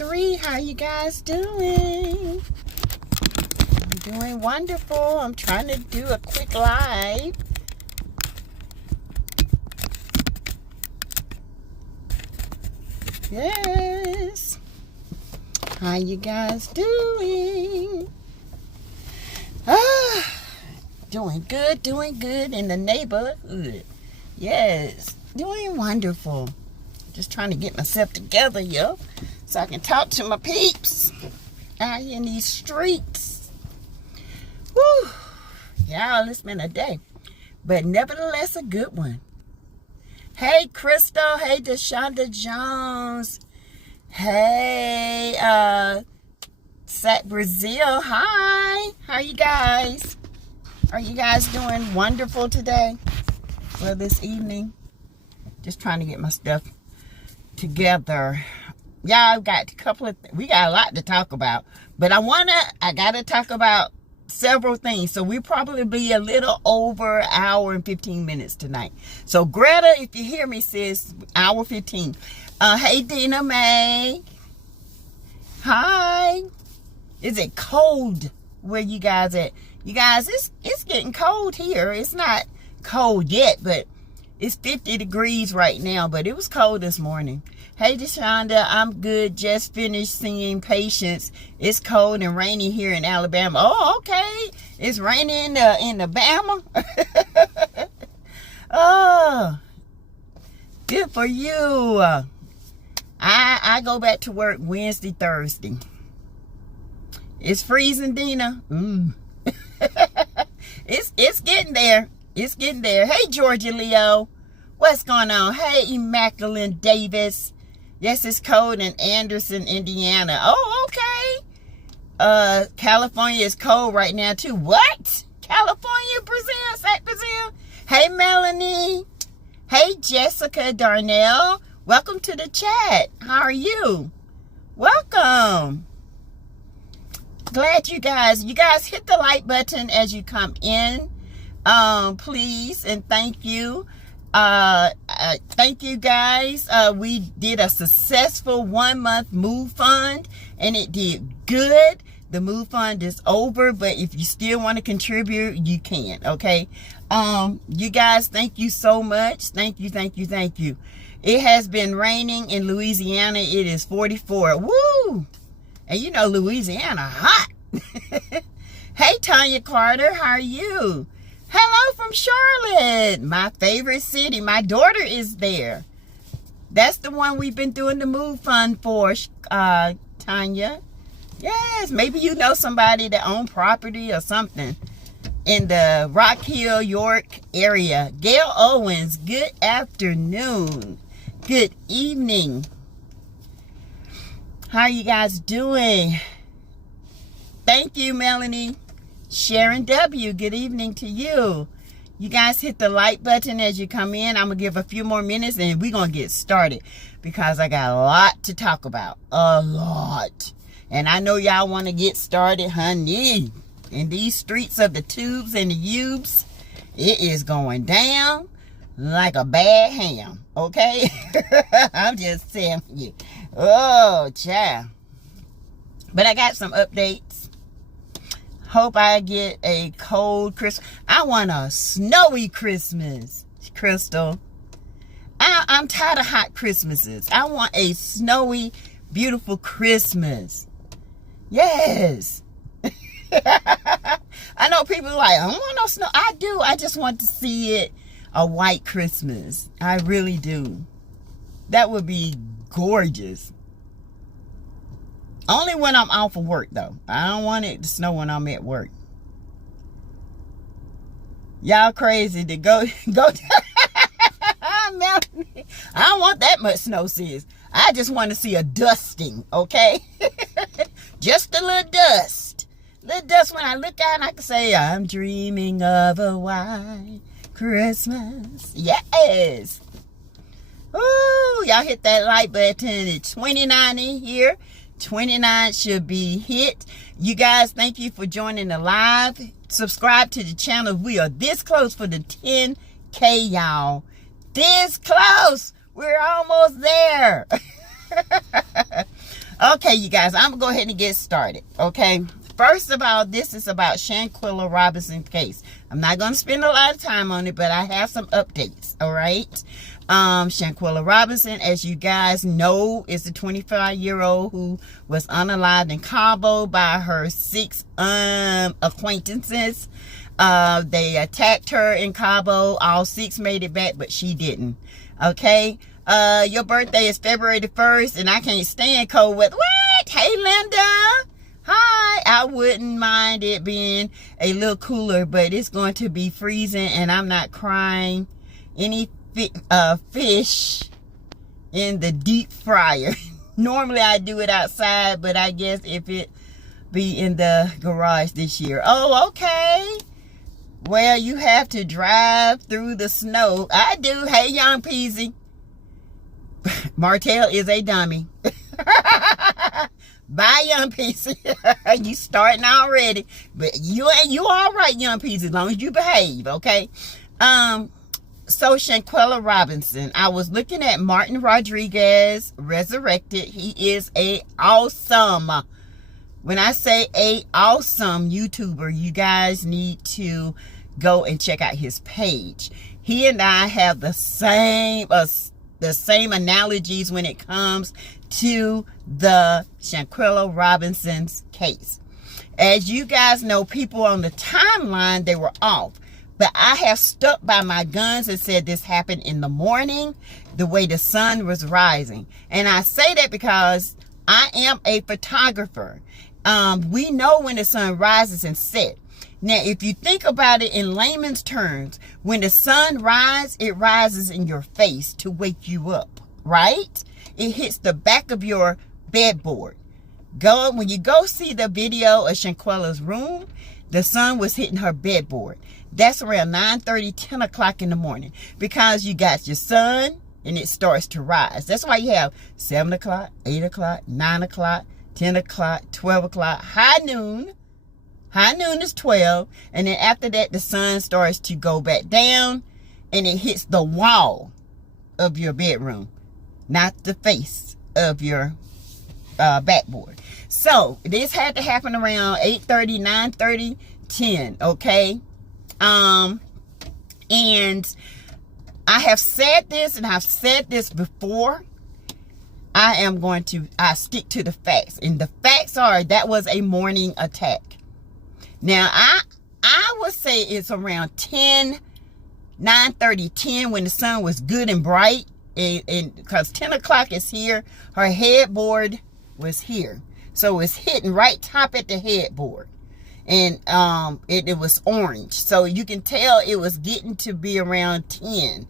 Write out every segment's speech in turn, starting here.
3. How you guys doing? I'm doing wonderful. I'm trying to do a quick live. Yes. How you guys doing? Doing good in the neighborhood. Yes, doing wonderful. Just trying to get myself together, yo, so I can talk to my peeps out here in these streets. Woo! Y'all, it's been a day, but nevertheless a good one. Hey, Crystal. Hey, Deshaunda Jones. Hey, Sat Brazil. Hi. How are you guys? Are you guys doing wonderful today? Well, this evening, just trying to get my stuff together. Y'all got we got a lot to talk about, but I gotta talk about several things. So we probably be a little over an hour and 15 minutes tonight. So Greta, if you hear me, sis, hour 15. Hey, Dina Mae. Hi. Is it cold where you guys at? You guys, it's getting cold here. It's not cold yet, but it's 50 degrees right now, but it was cold this morning. Hey, Deshaunda, I'm good. Just finished seeing patients. It's cold and rainy here in Alabama. Oh, okay. It's raining in Alabama. Oh, good for you. I go back to work Wednesday, Thursday. It's freezing, Dina. It's getting there. It's getting there. Hey, Georgia Leo. What's going on? Hey, Immaculate Davis. Yes, it's cold in Anderson, Indiana. Oh, okay. California is cold right now, too. What? California, Brazil, South Brazil. Hey, Melanie. Hey, Jessica Darnell. Welcome to the chat. How are you? Welcome. Glad you guys hit the like button as you come in. Please, and thank you. Thank you guys. We did a successful 1-month move fund and it did good. The move fund is over, but if you still want to contribute, you can. Okay. You guys, thank you so much. Thank you. It has been raining in Louisiana. It is 44. Woo! And you know Louisiana hot. Hey, Tanya Carter, how are you? Hello from Charlotte, my favorite city. My daughter is there. That's the one we've been doing the move fund for, Tanya. Yes, maybe you know somebody that owns property or something in the Rock Hill, York area. Gail Owens, good afternoon. Good evening. How you guys doing? Thank you, Melanie. Sharon W., good evening to you. You guys hit the like button as you come in. I'm going to give a few more minutes and we're going to get started because I got a lot to talk about. A lot. And I know y'all want to get started, honey. In these streets of the tubes and the ubes, it is going down like a bad ham. Okay? I'm just telling you. Oh, child. But I got some updates. Hope I get a cold Christmas. I want a snowy Christmas, Crystal. I'm tired of hot Christmases. I want a snowy, beautiful Christmas. Yes. I know people are like, I don't want no snow. I do. I just want to see it a white Christmas. I really do. That would be gorgeous. Only when I'm off of work, though. I don't want it to snow when I'm at work. Y'all crazy to go. I don't want that much snow, sis. I just want to see a dusting, okay? Just a little dust. Little dust when I look out and I can say, I'm dreaming of a white Christmas. Yes. Ooh, y'all hit that like button. It's 29 in here. 29 should be hit. You guys, thank you for joining the live. Subscribe to the channel. We are this close for the 10K, y'all. This close. We're almost there. Okay, you guys, I'm gonna go ahead and get started. Okay, first of all, this is about Shanquella Robinson's case. I'm not gonna spend a lot of time on it, but I have some updates. All right. Shanquella Robinson, as you guys know, is a 25-year-old who was unalived in Cabo by her 6 acquaintances. They attacked her in Cabo. All 6 made it back, but she didn't. Okay. Your birthday is February the 1st, and I can't stand cold weather. What? Hey, Linda. Hi. I wouldn't mind it being a little cooler, but it's going to be freezing, and I'm not crying any fish in the deep fryer. Normally I do it outside, but I guess if it be in the garage this year. Oh, okay. Well, you have to drive through the snow. I do. Hey, Young Peasy. Martell is a dummy. Bye, Young Peasy. You starting already, but you all right, Young Peasy, as long as you behave, okay? So Shanquella Robinson, I was looking at Martin Rodriguez, Resurrected. He is a awesome, when I say a awesome YouTuber, you guys need to go and check out his page. He and I have the same analogies when it comes to the Shanquella Robinson's case. As you guys know, people on the timeline, they were off. But I have stuck by my guns and said this happened in the morning, the way the sun was rising. And I say that because I am a photographer. We know when the sun rises and sets. Now, if you think about it in layman's terms, when the sun rises, it rises in your face to wake you up, right? It hits the back of your bedboard. When you go see the video of Shanquella's room, the sun was hitting her bedboard. That's around 9:30, 10 o'clock in the morning, because you got your sun and it starts to rise. That's why you have 7 o'clock, 8 o'clock, 9 o'clock, 10 o'clock, 12 o'clock, high noon. High noon is 12. And then after that, the sun starts to go back down and it hits the wall of your bedroom, not the face of your backboard. So this had to happen around 8:30, 9:30, 10. Okay. And I have said this, and I've said this before. I stick to the facts. And the facts are that was a morning attack. Now, I would say it's around 9:30, 10 when the sun was good and bright. And because 10 o'clock is here, her headboard was here. So it's hitting right top at the headboard. And it was orange. So you can tell it was getting to be around 9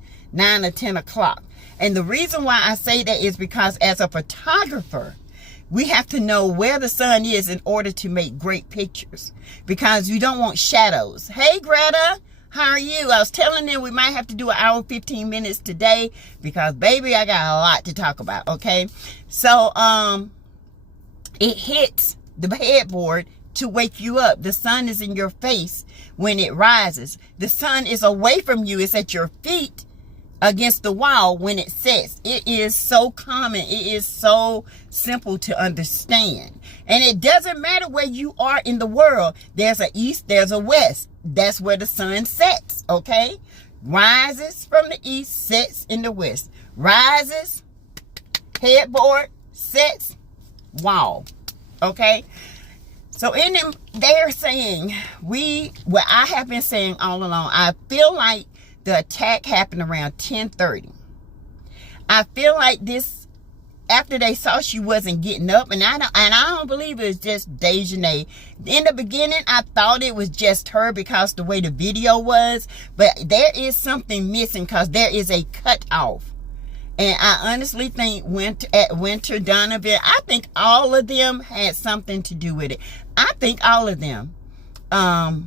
or 10 o'clock. And the reason why I say that is because as a photographer, we have to know where the sun is in order to make great pictures. Because you don't want shadows. Hey, Greta, how are you? I was telling them we might have to do an hour 15 minutes today because, baby, I got a lot to talk about, okay? So, it hits the headboard to wake you up. The sun is in your face when it rises. The sun is away from you. It's at your feet against the wall when it sets. It is so common. It is so simple to understand. And it doesn't matter where you are in the world. There's a east, there's a west. That's where the sun sets, okay? Rises from the east, sets in the west. Rises, headboard, sets, wall, okay? So in them, they're saying, what I have been saying all along, I feel like the attack happened around 10:30. I feel like this, after they saw she wasn't getting up, and I don't believe it was just Dejanay. In the beginning, I thought it was just her because the way the video was, but there is something missing because there is a cut off. And I honestly think Winter Donovan, I think all of them had something to do with it. I think all of them, all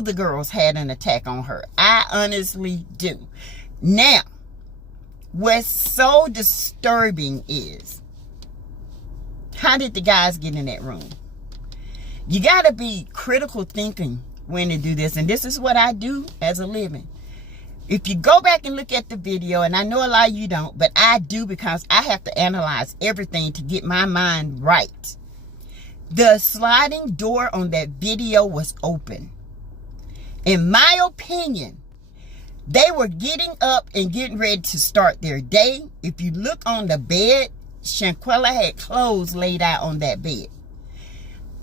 the girls had an attack on her. I honestly do. Now, what's so disturbing is, how did the guys get in that room? You got to be critical thinking when to do this. And this is what I do as a living. If you go back and look at the video, and I know a lot of you don't, but I do because I have to analyze everything to get my mind right. The sliding door on that video was open. In my opinion, they were getting up and getting ready to start their day. If you look on the bed, Shanquella had clothes laid out on that bed.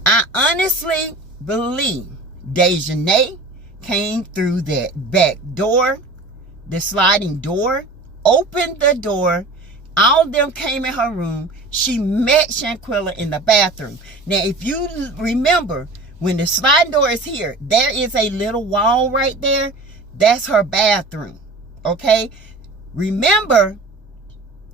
I honestly believe Dejanay came through that back door, the sliding door, opened the door. All of them came in her room. She met Shanquella in the bathroom. Now, if you remember, when the sliding door is here, there is a little wall right there. That's her bathroom. Okay? Remember,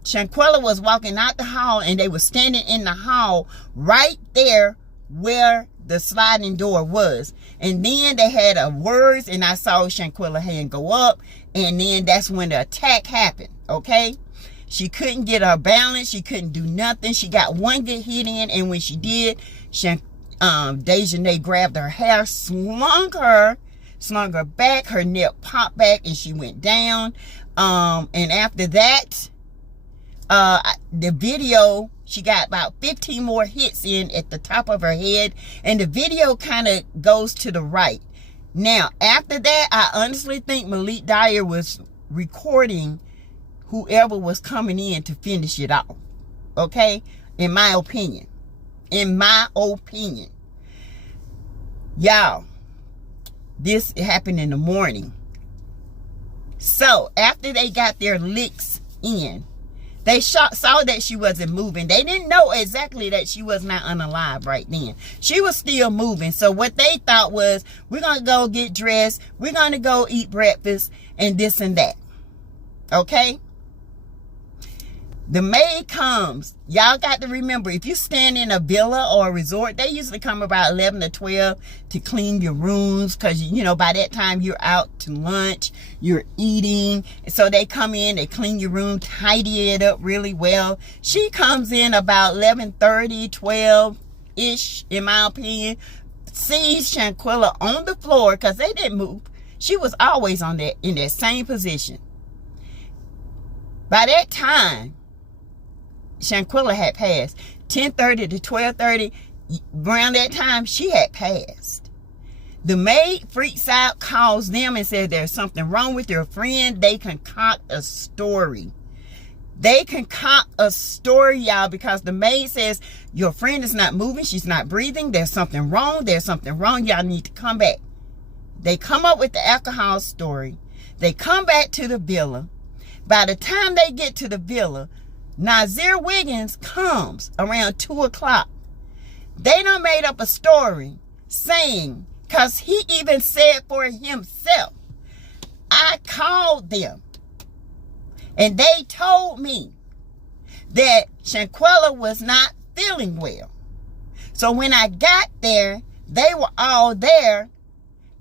Shanquella was walking out the hall and they were standing in the hall right there where the sliding door was. And then they had a words, and I saw Shanquella's hand go up, and then that's when the attack happened. Okay? She couldn't get her balance. She couldn't do nothing. She got one good hit in, and when she did, Dejanay grabbed her hair, slung her back. Her neck popped back, and she went down. And after that, the video, she got about 15 more hits in at the top of her head, and the video kind of goes to the right. Now, after that, I honestly think Malik Dyer was recording whoever was coming in to finish it off. Okay? In my opinion. Y'all, this happened in the morning. So, after they got their licks in, they saw that she wasn't moving. They didn't know exactly that she was not unalive right then. She was still moving. So what they thought was, we're going to go get dressed. We're going to go eat breakfast and this and that. Okay? The maid comes. Y'all got to remember, if you stand in a villa or a resort, they usually come about 11 to 12 to clean your rooms, because, you know, by that time you're out to lunch, you're eating. So they come in, they clean your room, tidy it up really well. She comes in about 11:30, 12-ish, in my opinion, sees Shanquella on the floor, because they didn't move. She was always in that same position. By that time, Shanquella had passed. 10:30 to 12:30, around that time, she had passed. The maid freaks out, calls them and says there's something wrong with your friend. They concoct a story. Y'all, because the maid says your friend is not moving. She's not breathing. There's something wrong. Y'all need to come back. They come up with the alcohol story. They come back to the villa. By the time they get to the villa, Nazir Wiggins comes around 2 o'clock. They done made up a story saying, because he even said for himself, I called them and they told me that Shanquella was not feeling well. So when I got there, they were all there,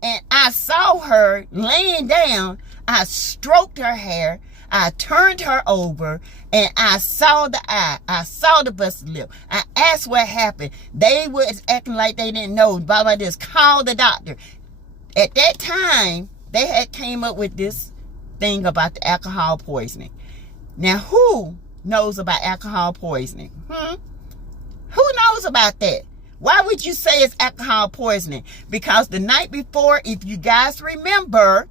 and I saw her laying down. I stroked her hair. I turned her over, and I saw the eye. I saw the busted lip. I asked what happened. They was acting like they didn't know. Baba just called the doctor. At that time, they had came up with this thing about the alcohol poisoning. Now, who knows about alcohol poisoning? Who knows about that? Why would you say it's alcohol poisoning? Because the night before, if you guys remember,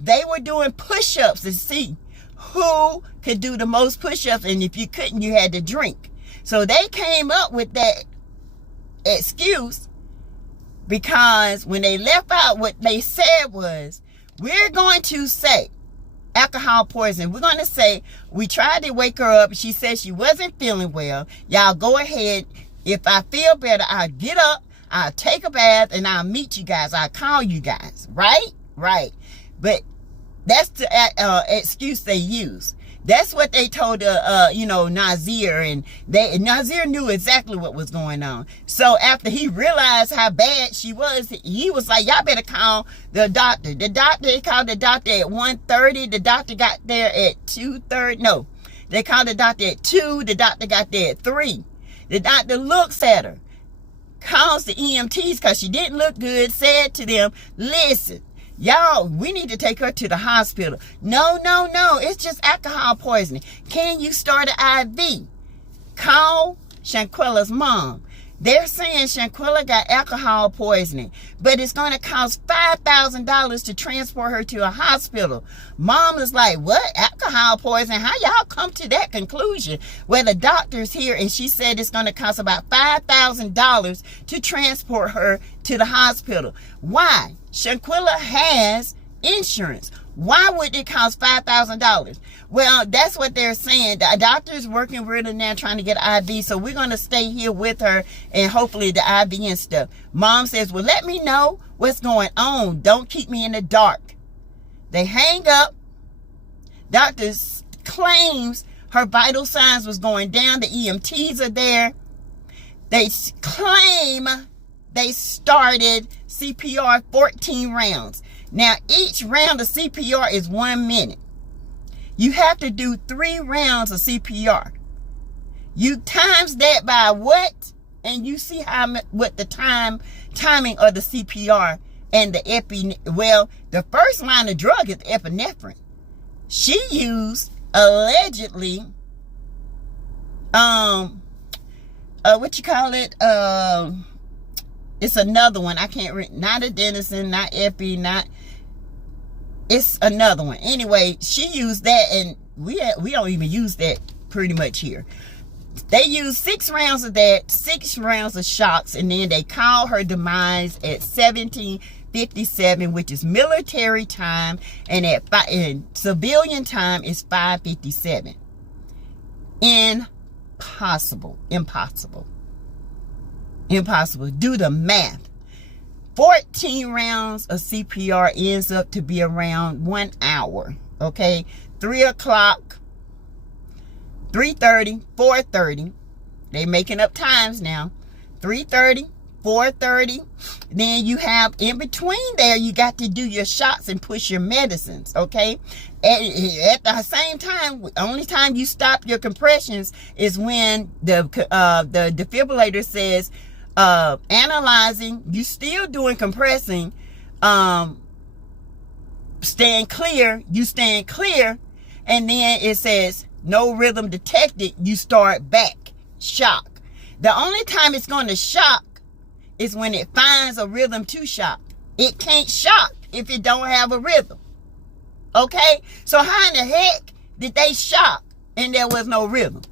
they were doing push-ups to see who could do the most push-ups, and if you couldn't, you had to drink. So they came up with that excuse, because when they left out, what they said was, we're going to say alcohol poisoning. We're going to say we tried to wake her up. She said she wasn't feeling well. Y'all go ahead. If I feel better, I'll get up, I'll take a bath, and I'll meet you guys. I'll call you guys. Right. But that's the excuse they use. That's what they told Nazir, and Nazir knew exactly what was going on. So after he realized how bad she was, he was like, y'all better call the doctor. They called the doctor at 1:30. The doctor got there at 2:30. No, they called the doctor at 2. The doctor got there at 3. The doctor looks at her, calls the EMTs because she didn't look good, said to them, listen, Y'all, we need to take her to the hospital. No, no, no. It's just alcohol poisoning. Can you start an IV? Call Shanquilla's mom. They're saying Shanquilla got alcohol poisoning, but it's going to cost $5,000 to transport her to a hospital. Mom is like, what? Alcohol poisoning? How y'all come to that conclusion? Well, the doctor's here, and she said it's going to cost about $5,000 to transport her to the hospital. Why? Shanquilla has insurance. Why would it cost $5,000? Well, that's what they're saying. The doctor's working with her now trying to get an IV, so we're going to stay here with her and hopefully the IV and stuff. Mom says, well, let me know what's going on. Don't keep me in the dark. They hang up. Doctor claims her vital signs was going down. The EMTs are there. They claim they started CPR 14 rounds. Now, each round of CPR is 1 minute. You have to do 3 rounds of CPR. You times that by what? And you see what the timing of the CPR and the well, the first line of drug is epinephrine. She used allegedly, what you call it? It's another one. I can't read. Not adenosine, not epi, not. It's another one. Anyway, she used that, and we don't even use that pretty much here. They used 6 rounds of that, 6 rounds of shocks, and then they call her demise at 17:57, which is military time, and in civilian time is 5:57. Impossible. Do the math. 14 rounds of CPR ends up to be around 1 hour. Okay, 3 o'clock, 3:30, 4:30. They making up times now. 3:30, 4:30. Then you have in between there, you got to do your shots and push your medicines. Okay, at the same time, only time you stop your compressions is when the defibrillator says, analyzing. You still doing compressing, stand clear. You stand clear, and then it says no rhythm detected. You start back shock. The only time it's going to shock is when it finds a rhythm to shock. It can't shock if it don't have a rhythm. Okay, so how in the heck did they shock and there was no rhythm?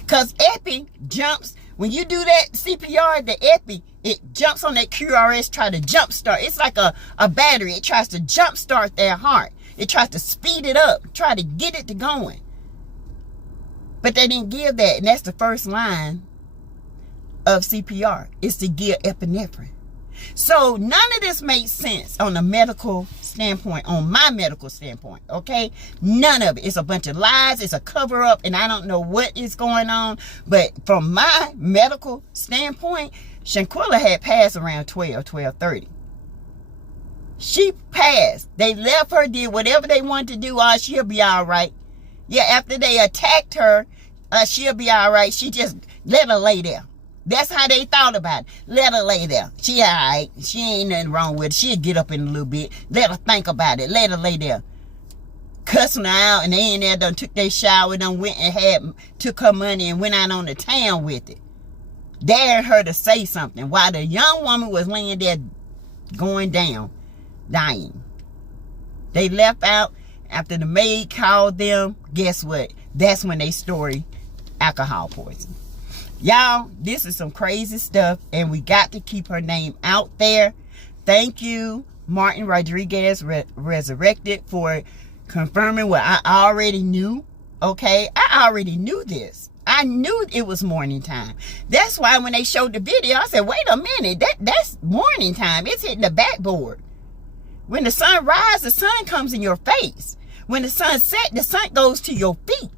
Because epi jumps, when you do that CPR, the epi, it jumps on that QRS, try to jump start. It's like a battery. It tries to jump start their heart. It tries to speed it up, try to get it to going. But they didn't give that, and that's the first line of CPR, is to give epinephrine. So none of this makes sense on a medical standpoint, on my medical standpoint, okay? None of it. It's a bunch of lies. It's a cover-up, and I don't know what is going on. But from my medical standpoint, Shanquilla had passed around 12:30. She passed. They left her, did whatever they wanted to do. She'll be all right. Yeah, after they attacked her, she'll be all right. She just let her lay there. That's how they thought about it. Let her lay there. She all right. She ain't nothing wrong with it. She'll get up in a little bit. Let her think about it. Let her lay there. Cussing her out, and they in there done took their shower, done went and took her money and went out on the town with it. Dared her to say something while the young woman was laying there going down, dying. They left out after the maid called them. Guess what? That's when they story alcohol poisoning. Y'all, this is some crazy stuff, and we got to keep her name out there. Thank you, Martin Rodriguez Resurrected, for confirming what I already knew. Okay, I already knew this. I knew it was morning time. That's why when they showed the video, I said, wait a minute, that's morning time. It's hitting the backboard. When the sun rises, the sun comes in your face. When the sun sets, the sun goes to your feet.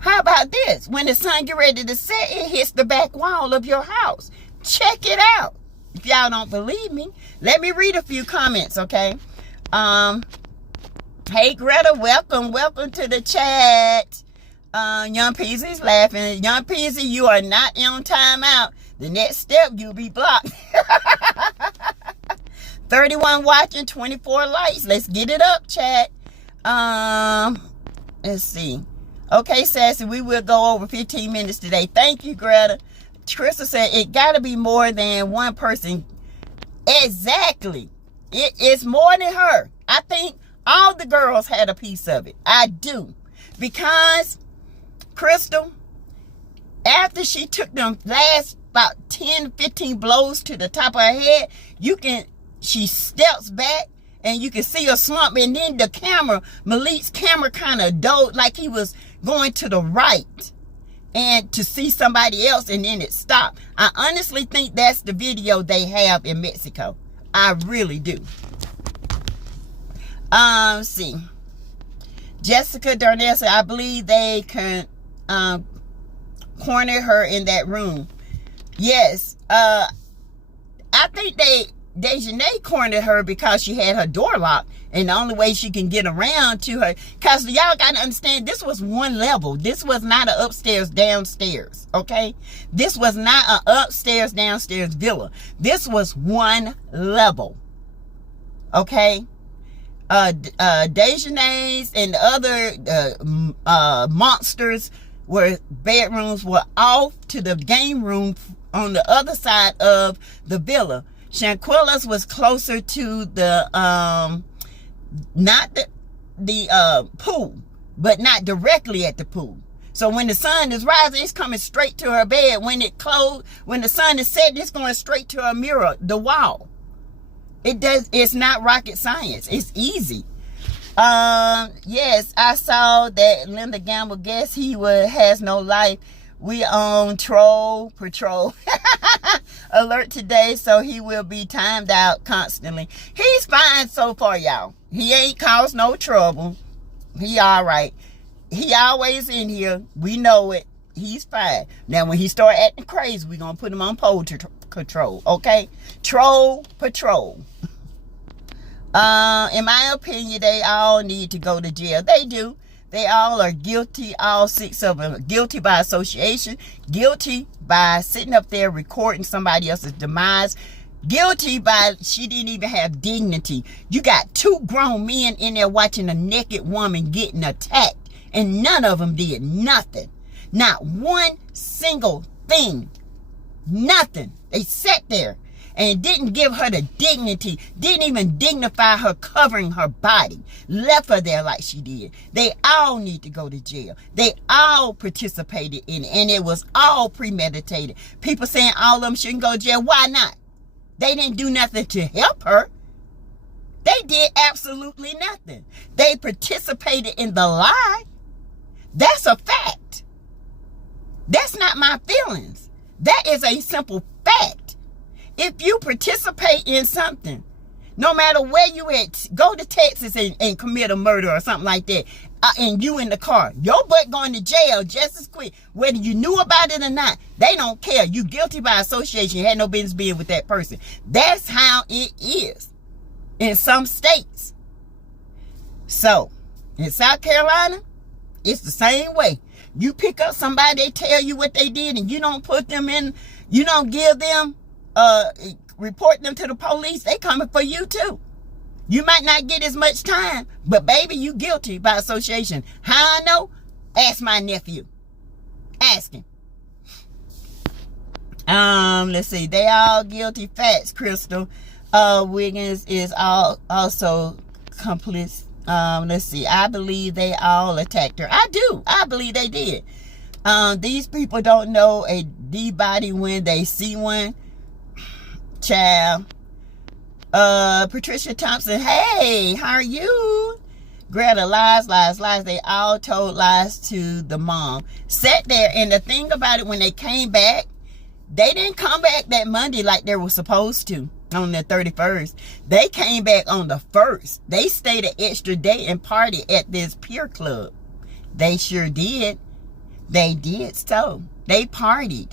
How about this? When the sun get ready to set, it hits the back wall of your house. Check it out. If y'all don't believe me, let me read a few comments, okay? Hey, Greta, welcome to the chat. Young Peasy's laughing. Young Peasy, you are not on timeout. The next step, you'll be blocked. 31 watching, 24 likes. Let's get it up, chat. Let's see. Okay, Sassy, we will go over 15 minutes today. Thank you, Greta. Crystal said it got to be more than one person. Exactly. It is more than her. I think all the girls had a piece of it. I do. Because, Crystal, after she took them last about 10, 15 blows to the top of her head, she steps back and you can see her slump, and then the camera, Malik's camera kind of dove like he was going to the right and to see somebody else, and then it stopped. I honestly think that's the video they have in Mexico. I really do. See. Jessica Darnell said, I believe they can corner her in that room. Yes. I think Dejanay cornered her because she had her door locked, and the only way she can get around to her, because y'all got to understand, this was one level. This was not an upstairs downstairs, okay? This was not an upstairs downstairs villa. This was one level, okay? Dejanay's and the other monsters bedrooms were off to the game room on the other side of the villa. Shanquilla's was closer to the not the pool, but not directly at the pool. So when the sun is rising, it's coming straight to her bed. When the sun is setting, it's going straight to her mirror, the wall. It's not rocket science. It's easy. Yes, I saw that Linda Gamble guess he has no life. We on Troll Patrol alert today, so he will be timed out constantly. He's fine so far, y'all. He ain't caused no trouble. He all right. He always in here. We know it. He's fine. Now, when he start acting crazy, we're going to put him on pole control, okay? Troll Patrol. In my opinion, they all need to go to jail. They do. They all are guilty, all 6 of them. Guilty by association, guilty by sitting up there recording somebody else's demise, guilty by she didn't even have dignity. You got 2 grown men in there watching a naked woman getting attacked, and none of them did nothing. Not one single thing. Nothing. They sat there and didn't give her the dignity, didn't even dignify her covering her body, left her there like she did. They all need to go to jail. They all participated in it, and it was all premeditated. People saying all of them shouldn't go to jail. Why not? They didn't do nothing to help her. They did absolutely nothing. They participated in the lie. That's a fact. That's not my feelings. That is a simple fact. If you participate in something, no matter where you at, go to Texas and commit a murder or something like that, and you in the car, your butt going to jail just as quick, whether you knew about it or not. They don't care. You guilty by association. You had no business being with that person. That's how it is in some states. So, in South Carolina, it's the same way. You pick up somebody, they tell you what they did, and you don't put them in, you don't give them, report them to the police, they coming for you too. You might not get as much time, but baby, you guilty by association. How I know? Ask my nephew. Ask him. Let's see. They all guilty. Facts, Crystal. Wiggins is also complice. Let's see. I believe they all attacked her. I do. I believe they did. These people don't know a D-body when they see one. Child. Patricia Thompson, hey, how are you? Greta, lies. They all told lies to the mom. Sat there, and the thing about it, when they came back, they didn't come back that Monday like they were supposed to on the 31st. They came back on the 1st. They stayed an extra day and partied at this pier club. They sure did. They did so. They partied.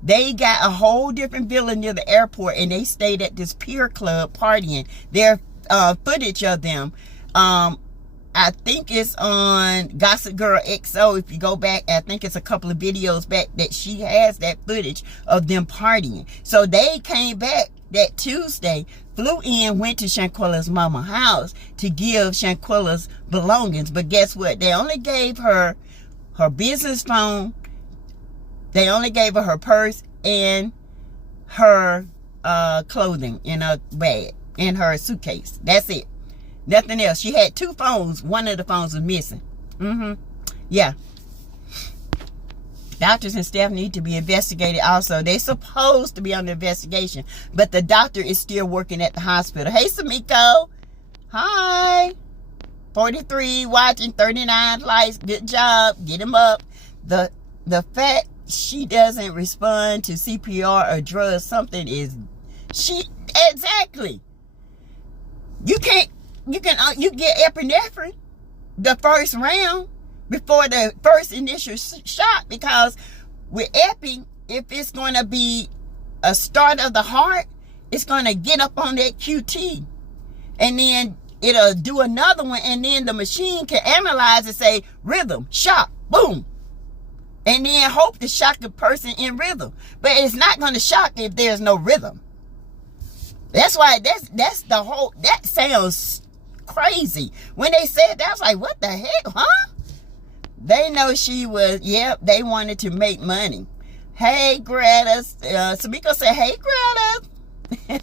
They got a whole different villa near the airport, and they stayed at this pier club partying. Their footage of them, I I think it's on Gossip Girl XO. If you go back, I think it's a couple of videos back that she has that footage of them partying. So they came back that Tuesday, flew in, went to Shanquilla's mama house to give Shanquilla's belongings. But guess what? They only gave her business phone. They only gave her purse and her clothing in a bag, in her suitcase. That's it. Nothing else. She had 2 phones. One of the phones was missing. Yeah. Doctors and staff need to be investigated also. They're supposed to be under investigation, but the doctor is still working at the hospital. Hey, Samiko. Hi. 43 watching, 39 likes. Good job. Get him up. The fact she doesn't respond to CPR or drugs, something is exactly. You get epinephrine the first round before the first initial shot, because with epi, if it's going to be a start of the heart, it's going to get up on that QT, and then it'll do another one, and then the machine can analyze and say rhythm, shock, boom, and then hope to shock the person in rhythm. But it's not going to shock if there's no rhythm. That's why that's the whole, that sounds crazy. When they said that, I was like, what the heck, huh? They know she was, yep, they wanted to make money. Hey, Greta. Samiko said, hey, Greta.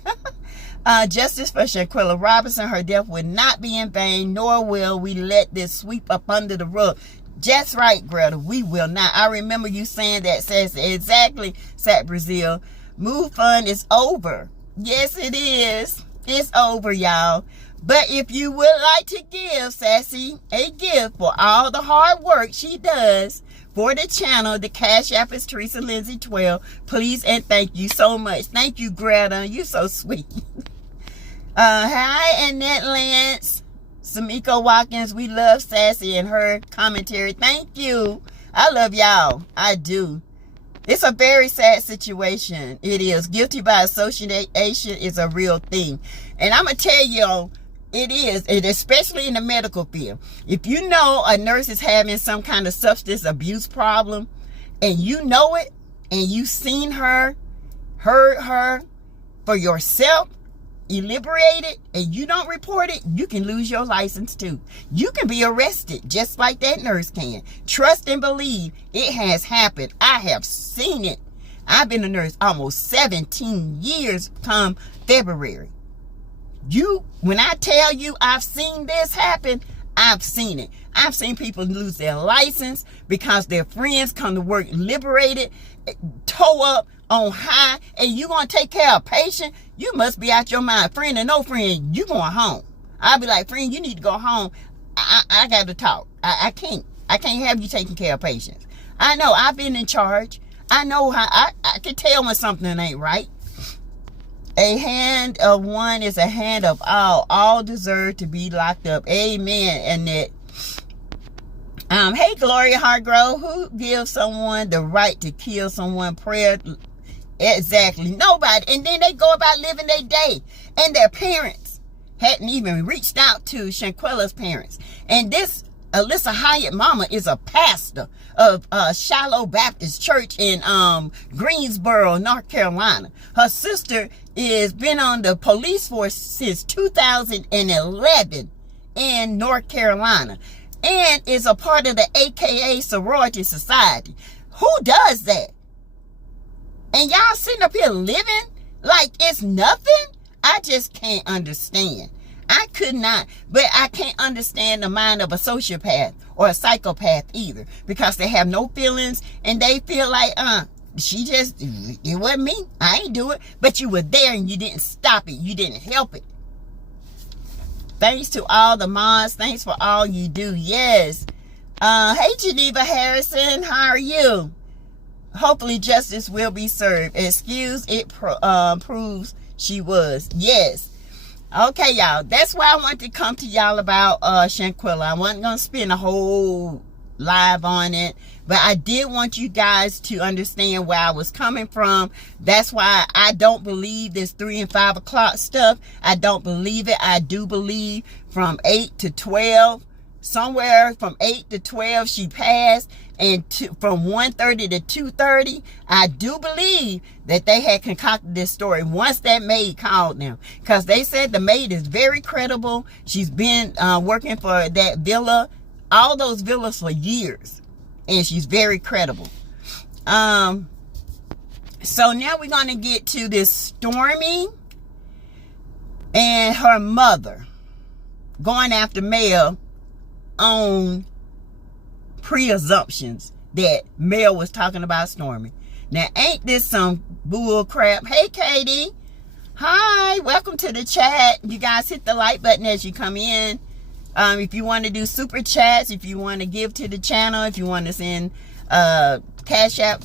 Justice for Shanquilla Robinson. Her death would not be in vain, nor will we let this sweep up under the rug. That's right, Greta. We will not. I remember you saying that, says exactly, Sat Brazil. Move Fund is over. Yes, it is. It's over, y'all. But if you would like to give Sassy a gift for all the hard work she does for the channel, the Cash App is Teresa Lindsay 12. Please and thank you so much. Thank you, Greta. You're so sweet. Hi, Annette Lance. Samiko Watkins. We love Sassy and her commentary. Thank you. I love y'all. I do. It's a very sad situation. It is. Guilty by association is a real thing. And I'm going to tell y'all, it is, and especially in the medical field. If you know a nurse is having some kind of substance abuse problem, and you know it, and you've seen her, heard her for yourself, liberated, and you don't report it, you can lose your license too. You can be arrested just like that nurse can. Trust and believe, it has happened. I have seen it. I've been a nurse almost 17 years come February. When I tell you I've seen this happen, I've seen it. I've seen people lose their license because their friends come to work liberated, toe up on high, and you gonna take care of a patient? You must be out your mind. Friend or no friend, you going home. I'll be like, friend, you need to go home. I got to talk. I can't have you taking care of patients. I know, I've been in charge. I know how, I can tell when something ain't right. A hand of one is a hand of all. All deserve to be locked up. Amen, Annette. Hey, Gloria Hargrove. Who gives someone the right to kill someone? Prayer. Exactly. Nobody. And then they go about living their day. And their parents hadn't even reached out to Shanquilla's parents. And this Alyssa Hyatt mama is a pastor of Shiloh Baptist Church in Greensboro, North Carolina. Her sister is been on the police force since 2011 in North Carolina, and is a part of the AKA sorority society. Who does that? And y'all sitting up here living like it's nothing? I just can't understand. I could not, but I can't understand the mind of a sociopath or a psychopath either, because they have no feelings and they feel like, it wasn't me. I ain't do it. But you were there and you didn't stop it. You didn't help it. Thanks to all the mods. Thanks for all you do. Yes. Hey, Geneva Harrison. How are you? Hopefully justice will be served. Excuse it proves she was. Yes. Okay, y'all. That's why I wanted to come to y'all about Shanquilla. I wasn't going to spend a whole live on it, but I did want you guys to understand where I was coming from. That's why I don't believe this 3 and 5 o'clock stuff. I don't believe it. I do believe from 8 to 12 somewhere from 8 to 12 she passed, and from 1:30 to 2:30, I do believe that they had concocted this story once that maid called them, because they said the maid is very credible. She's been working for that villa, all those villas for years, and she's very credible. So now we're going to get to this Stormy and her mother going after Mel on preassumptions that Mel was talking about Stormy. Now, ain't this some bull crap? Hey, Katie. Hi. Welcome to the chat. You guys hit the like button as you come in. If you want to do super chats, if you want to give to the channel, if you want to send cash app,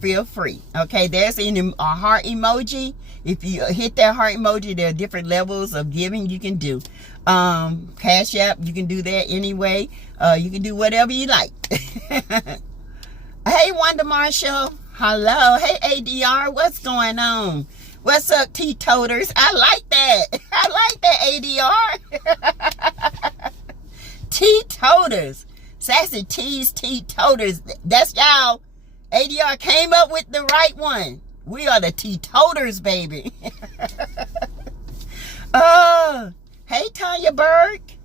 feel free. Okay, there's a heart emoji. If you hit that heart emoji, there are different levels of giving you can do. Cash app, you can do that anyway. You can do whatever you like. Hey, Wanda Marshall. Hello. Hey, ADR. What's going on? What's up, teetoters? I like that. I like that, ADR. Teetoters. Sassy T's teetoters. That's y'all. ADR came up with the right one. We are the teetoters, baby. Hey, Tanya Burke.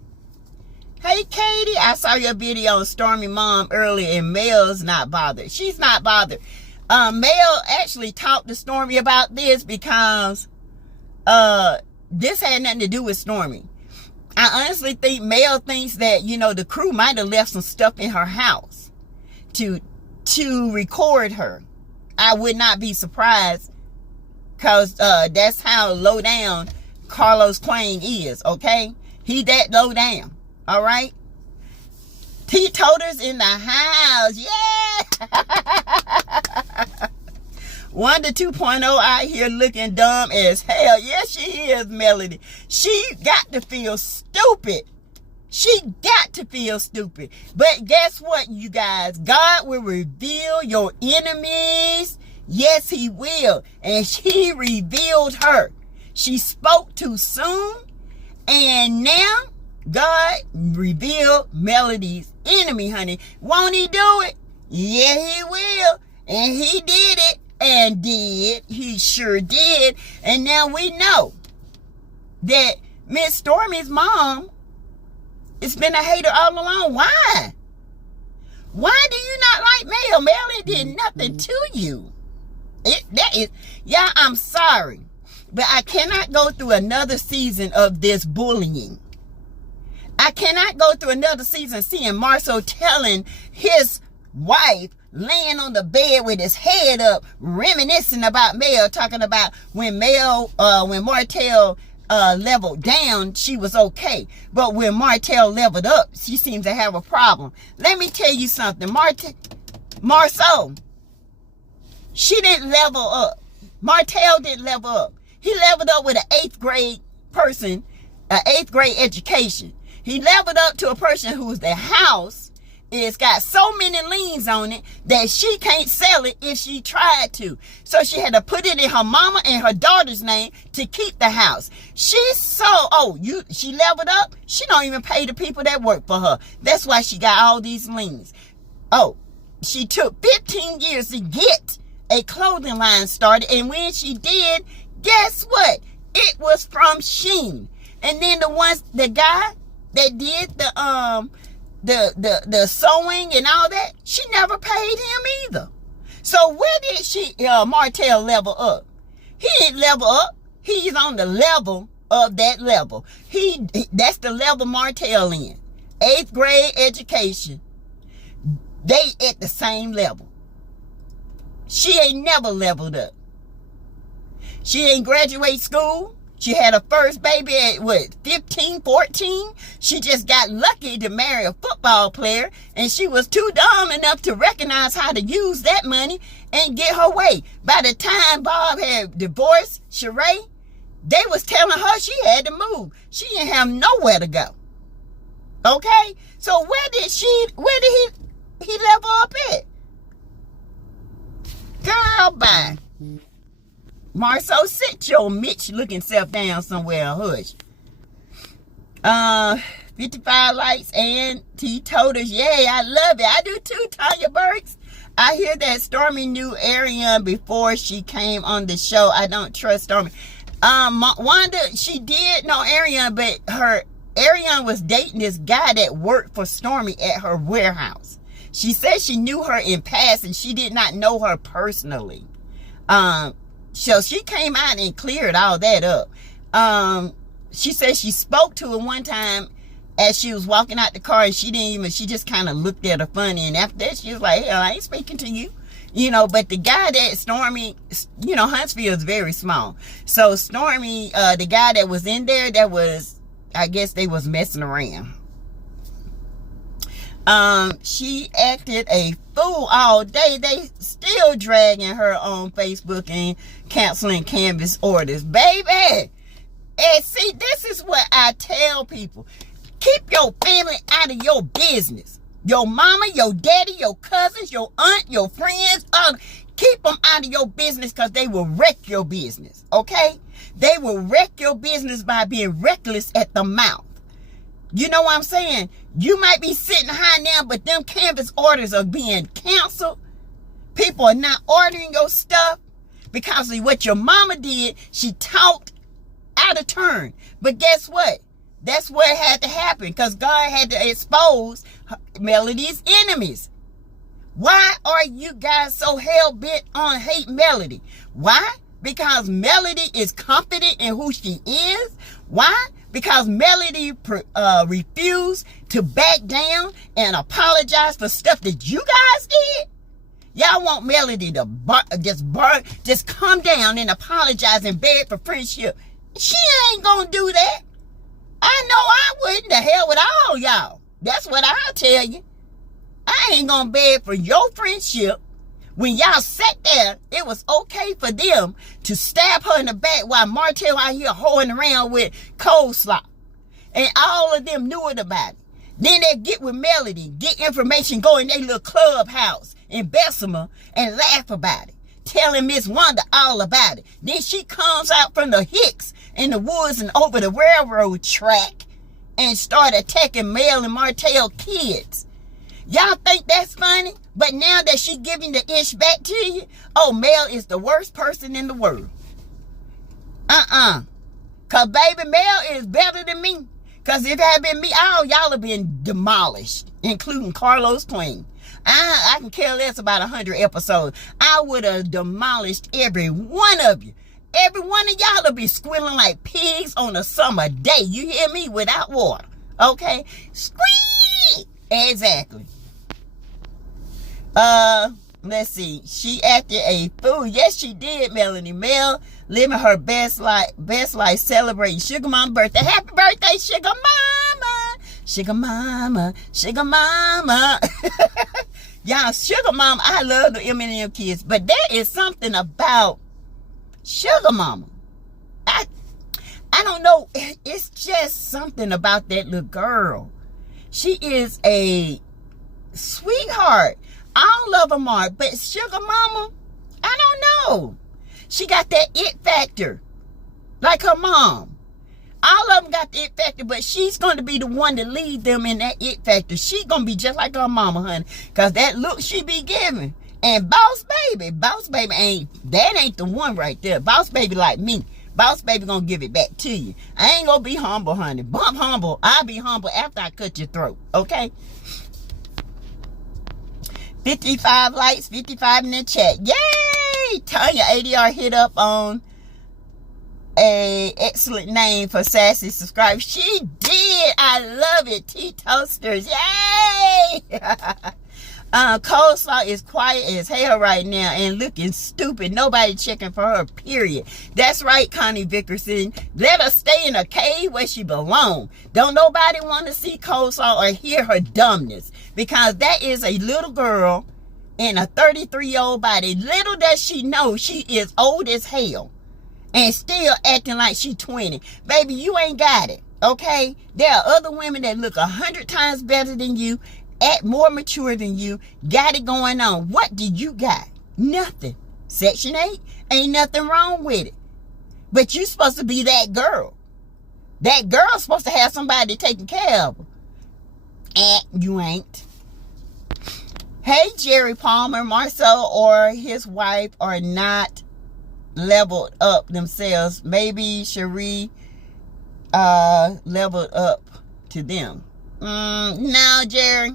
Hey, Katie. I saw your video on Stormy mom earlier, and Mel's not bothered. She's not bothered. Mel actually talked to Stormy about this because this had nothing to do with Stormy. I honestly think Mel thinks that, you know, the crew might have left some stuff in her house to record her. I would not be surprised, because that's how low down Carlos Quang is, okay? He that low down, all right? Teetoters in the house, yeah! Wanda 2.0 out here looking dumb as hell. Yes, she is, Melody. She got to feel stupid. She got to feel stupid. But guess what, you guys? God will reveal your enemies. Yes, he will. And she revealed her. She spoke too soon. And now, God revealed Melody's enemy, honey. Won't he do it? Yeah, he will. And he did it. And did. He sure did. And now we know that Miss Stormy's mom has been a hater all along. Why? Why do you not like Mel? Mel did nothing to you. Yeah, I'm sorry, but I cannot go through another season of this bullying. I cannot go through another season seeing Marceau telling his wife, laying on the bed with his head up, reminiscing about Mel, talking about when Martell leveled down, she was okay. But when Martell leveled up, she seems to have a problem. Let me tell you something. Marceau, she didn't level up. Martell didn't level up. He leveled up with an 8th grade person, an 8th grade education. He leveled up to a person who's the house it's got so many liens on it that she can't sell it if she tried to. So she had to put it in her mama and her daughter's name to keep the house. She leveled up. She don't even pay the people that work for her. That's why she got all these liens. Oh, she took 15 years to get a clothing line started. And when she did, guess what? It was from Shein. And then the guy that did the sewing and all that, she never paid him either. So where did Martell level up? He didn't level up. He's on the level of that level. That's the level Martell in. 8th grade education. They at the same level. She ain't never leveled up. She ain't graduate school. She had her first baby at, 15, 14? She just got lucky to marry a football player, and she was too dumb enough to recognize how to use that money and get her way. By the time Bob had divorced Sheree, they was telling her she had to move. She didn't have nowhere to go. Okay? So where did he level up at? Girl, bye. Marceau, sit your Mitch looking self down somewhere. Hush. 55 likes and teetotals. Yay, I love it. I do too, Tanya Burks. I hear that Stormy knew Ariane before she came on the show. I don't trust Stormy. Wanda, she did know Ariane, but Ariane was dating this guy that worked for Stormy at her warehouse. She said she knew her in passing. She did not know her personally. So she came out and cleared all that up. She said she spoke to her one time as she was walking out the car, and she just kind of looked at her funny. And after that, she was like, hell, I ain't speaking to you. But the guy that Stormy, Huntsville is very small. So Stormy, the guy that was in there, I guess they was messing around. She acted a fool all day. They still dragging her on Facebook and canceling Canvas orders. Baby! And see, this is what I tell people. Keep your family out of your business. Your mama, your daddy, your cousins, your aunt, your friends, keep them out of your business because they will wreck your business, okay? They will wreck your business by being reckless at the mouth. You know what I'm saying? You might be sitting high now, but them Canvas orders are being canceled. People are not ordering your stuff because of what your mama did. She talked out of turn. But guess what? That's what had to happen because God had to expose Melody's enemies. Why are you guys so hell-bent on hate Melody? Why? Because Melody is confident in who she is. Why? Because Melody refused to back down and apologize for stuff that you guys did. Y'all want Melody to just come down and apologize and beg for friendship. She ain't gonna do that. I know I wouldn't. The hell with all y'all. That's what I'll tell you. I ain't gonna beg for your friendship. When y'all sat there, it was okay for them to stab her in the back while Martell out here holding around with coleslaw. And all of them knew it about it. Then they get with Melody, get information, go in their little clubhouse in Bessemer and laugh about it. Telling Miss Wanda all about it. Then she comes out from the Hicks in the woods and over the railroad track and start attacking Mel and Martell kids. Y'all think that's funny? But now that she giving the ish back to you, oh, Mel is the worst person in the world. Cause baby, Mel is better than me. Cause if it had been me, all y'all have been demolished, including Carlos Queen. I can care less about 100 episodes. I would have demolished every one of you. Every one of y'all will be squealing like pigs on a summer day. You hear me? Without water. Okay? Squeak! Exactly. Let's see. She acted a fool. Yes, she did, Melanie. Mel living her best life, celebrating Sugar Mama's birthday. Happy birthday, Sugar Mama! Sugar Mama, Sugar Mama. Y'all, Sugar Mama, I love the M&M kids, but there is something about Sugar Mama. I don't know. It's just something about that little girl. She is a sweetheart. All of them are, but Sugar Mama, I don't know. She got that it factor, like her mom. All of them got the it factor, but she's going to be the one to lead them in that it factor. She's going to be just like her mama, honey, because that look she be giving. And Boss Baby ain't the one right there. Boss Baby like me. Boss Baby gonna give it back to you. I ain't gonna be humble, honey. Bump humble. I'll be humble after I cut your throat, okay? 55 likes, 55 in the chat. Yay! Tanya ADR hit up on a excellent name for Sassy subscribers. She did. I love it. Tea Toasters. Yay! Coleslaw is quiet as hell right now and looking stupid. Nobody checking for her, period. That's right, Connie Vickerson. Let her stay in a cave where she belongs. Don't nobody want to see Coleslaw or hear her dumbness, because that is a little girl in a 33-year-old body. Little does she know she is old as hell and still acting like she 20. Baby, you ain't got it, okay? There are other women that look 100 times better than you, act more mature than you, got it going on. What do you got? Nothing. Section 8, ain't nothing wrong with it. But you supposed to be that girl. That girl's supposed to have somebody taking care of her. You ain't. Hey, Jerry Palmer, Marcel or his wife are not leveled up themselves. Maybe Cherie leveled up to them. No, Jerry.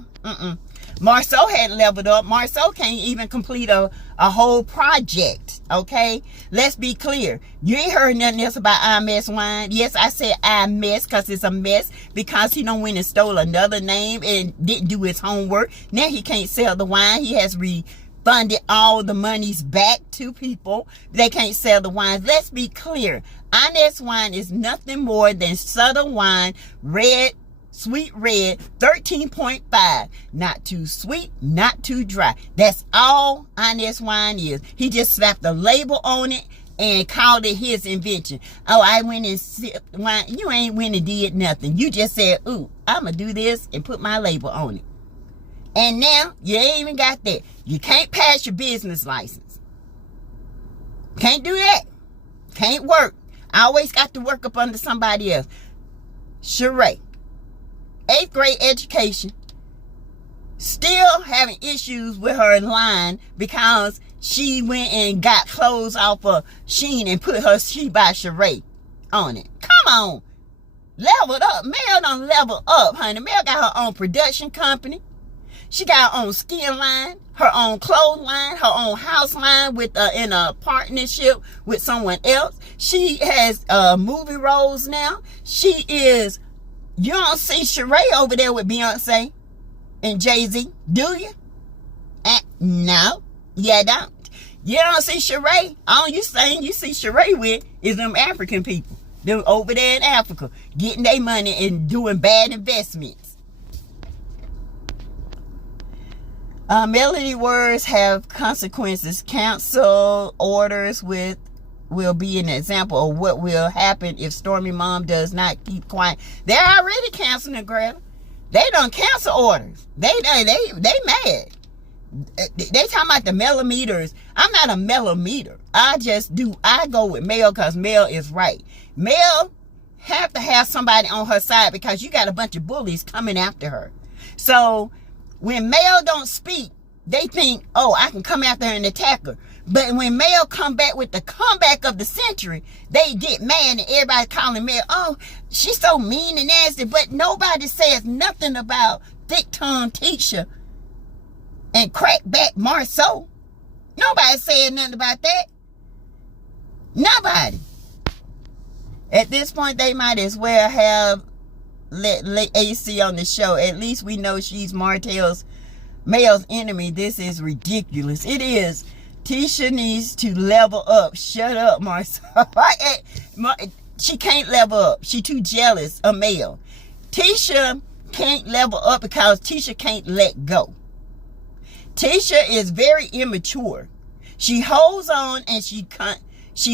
Marcel hadn't leveled up. Marcel can't even complete a whole project. Okay? Let's be clear. You ain't heard nothing else about I Mess Wine. Yes, I said I Mess because it's a mess, because he done went and stole another name and didn't do his homework. Now he can't sell the wine. He has refunded all the monies back to people. They can't sell the wines. Let's be clear. I Mess Wine is nothing more than Southern wine, red, sweet red, 13.5. Not too sweet, not too dry. That's all Honest Wine is. He just slapped a label on it and called it his invention. Oh, I went and sipped wine. You ain't went and did nothing. You just said, ooh, I'm going to do this and put my label on it. And now, you ain't even got that. You can't pass your business license. Can't do that. Can't work. I always got to work up under somebody else. Sheree. 8th grade education, still having issues with her line because she went and got clothes off of Shein and put her She by Sheree on it. Come on. Leveled up. Mel done level up, honey. Mel got her own production company. She got her own skin line, her own clothes line, her own house line with in a partnership with someone else. She has movie roles now. She is. You don't see Sheree over there with Beyonce and Jay-Z, do you? No, you don't. You don't see Sheree. All you saying you see Sheree with is them African people. Them over there in Africa getting their money and doing bad investments. Melody words have consequences. Cancel orders will be an example of what will happen if Stormy mom does not keep quiet. They're already canceling, Greta. They done cancel orders. They mad. They talking about the millimeters. I'm not a millimeter. I go with Mel because Mel is right. Mel have to have somebody on her side because you got a bunch of bullies coming after her. So when Mel don't speak, they think, oh, I can come after her and attack her. But when Mel come back with the comeback of the century, they get mad and everybody calling Mel, oh, she's so mean and nasty. But nobody says nothing about thick tongue Tisha and crackback Marceau. Nobody said nothing about that. Nobody. At this point, they might as well have let AC on the show. At least we know she's Mel's enemy. This is ridiculous. It is. Tisha needs to level up. Shut up, Marcel. She can't level up. She too jealous of Mel. Tisha can't level up because Tisha can't let go. Tisha is very immature. She holds on and she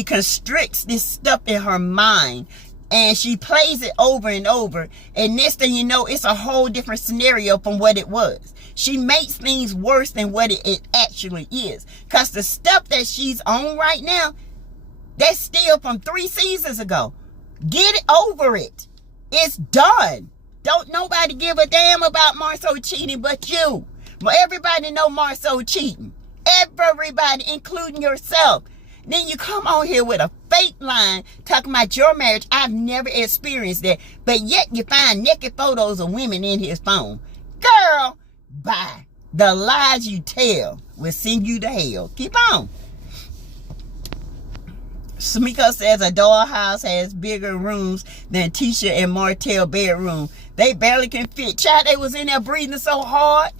constricts this stuff in her mind. And she plays it over and over. And next thing you know, it's a whole different scenario from what it was. She makes things worse than what it actually is. Because the stuff that she's on right now, that's still from 3 seasons ago. Get over it. It's done. Don't nobody give a damn about Marceau cheating but you. Well, everybody know Marceau cheating. Everybody, including yourself. Then you come on here with a fake line talking about your marriage. I've never experienced that. But yet you find naked photos of women in his phone. Girl, bye. The lies you tell will send you to hell. Keep on. Smiko says a dollhouse has bigger rooms than Tisha and Martell bedroom. They barely can fit. Child, they was in there breathing so hard.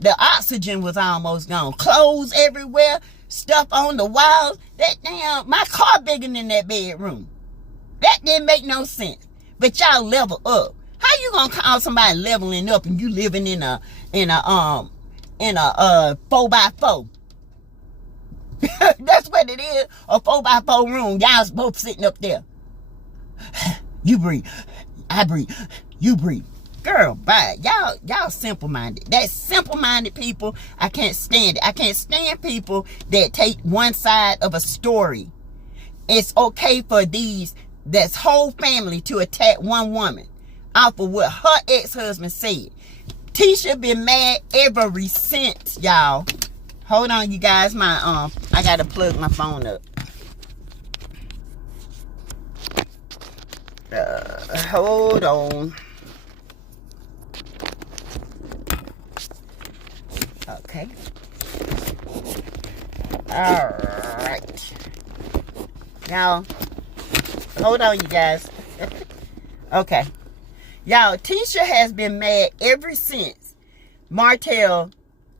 The oxygen was almost gone. Clothes everywhere. Stuff on the walls. That damn, my car bigger than that bedroom. That didn't make no sense. But y'all level up. How you gonna call somebody leveling up and you living in a 4x4? That's what it is. A 4x4 room. Y'all both sitting up there. You breathe. I breathe. You breathe. Girl, bye. Y'all simple-minded. That's simple-minded people. I can't stand it. I can't stand people that take one side of a story. It's okay for this whole family to attack one woman off of what her ex-husband said. Tisha been mad ever since, y'all. Hold on, you guys. I gotta plug my phone up. Hold on. Okay. All right. Now, hold on, you guys. Okay. Y'all, Tisha has been mad ever since Martell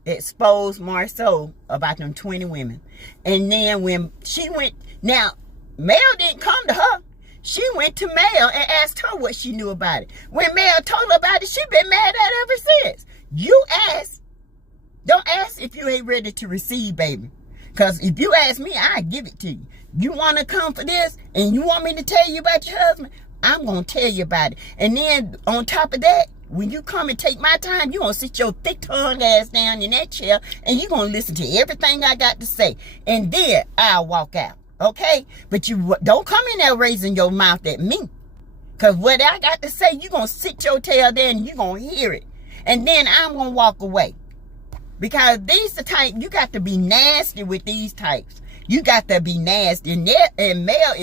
exposed Marceau about them 20 women. And then when she went, now, Mel didn't come to her. She went to Mel and asked her what she knew about it. When Mel told her about it, she been mad at it ever since. You ask. Don't ask if you ain't ready to receive, baby. Because if you ask me, I give it to you. You want to come for this and you want me to tell you about your husband, I'm going to tell you about it. And then on top of that, when you come and take my time, you're going to sit your thick tongue ass down in that chair and you're going to listen to everything I got to say. And then I'll walk out. Okay? But you don't come in there raising your mouth at me. Because what I got to say, you're going to sit your tail there and you're going to hear it. And then I'm going to walk away. Because these the type, you got to be nasty with these types. You got to be nasty. And Mel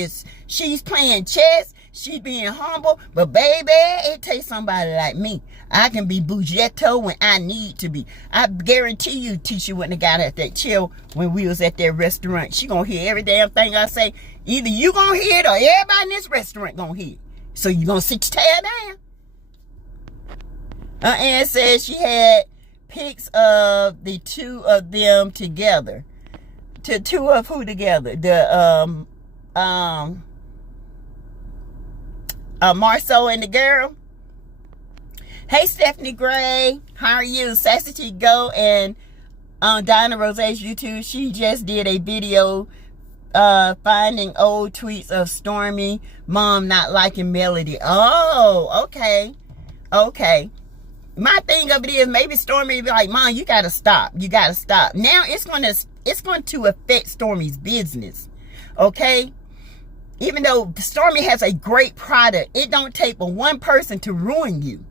she's playing chess. She's being humble. But baby, it takes somebody like me. I can be bougetto when I need to be. I guarantee you, Tisha wouldn't have got at that chill when we was at that restaurant. She gonna hear every damn thing I say. Either you gonna hear it or everybody in this restaurant gonna hear it. So you gonna sit your tail down. Her aunt said she had pics of the two of them together. To two of who together? The Marceau and the girl. Hey Stephanie Gray, how are you? SASSYTEA-Go and Donna Rose's YouTube. She just did a video finding old tweets of Stormy mom not liking Melody. Oh, okay. Okay. My thing of it is maybe Stormy be like, Mom, you gotta stop. You gotta stop. Now it's going to affect Stormy's business. Okay? Even though Stormy has a great product, it don't take but one person to ruin you.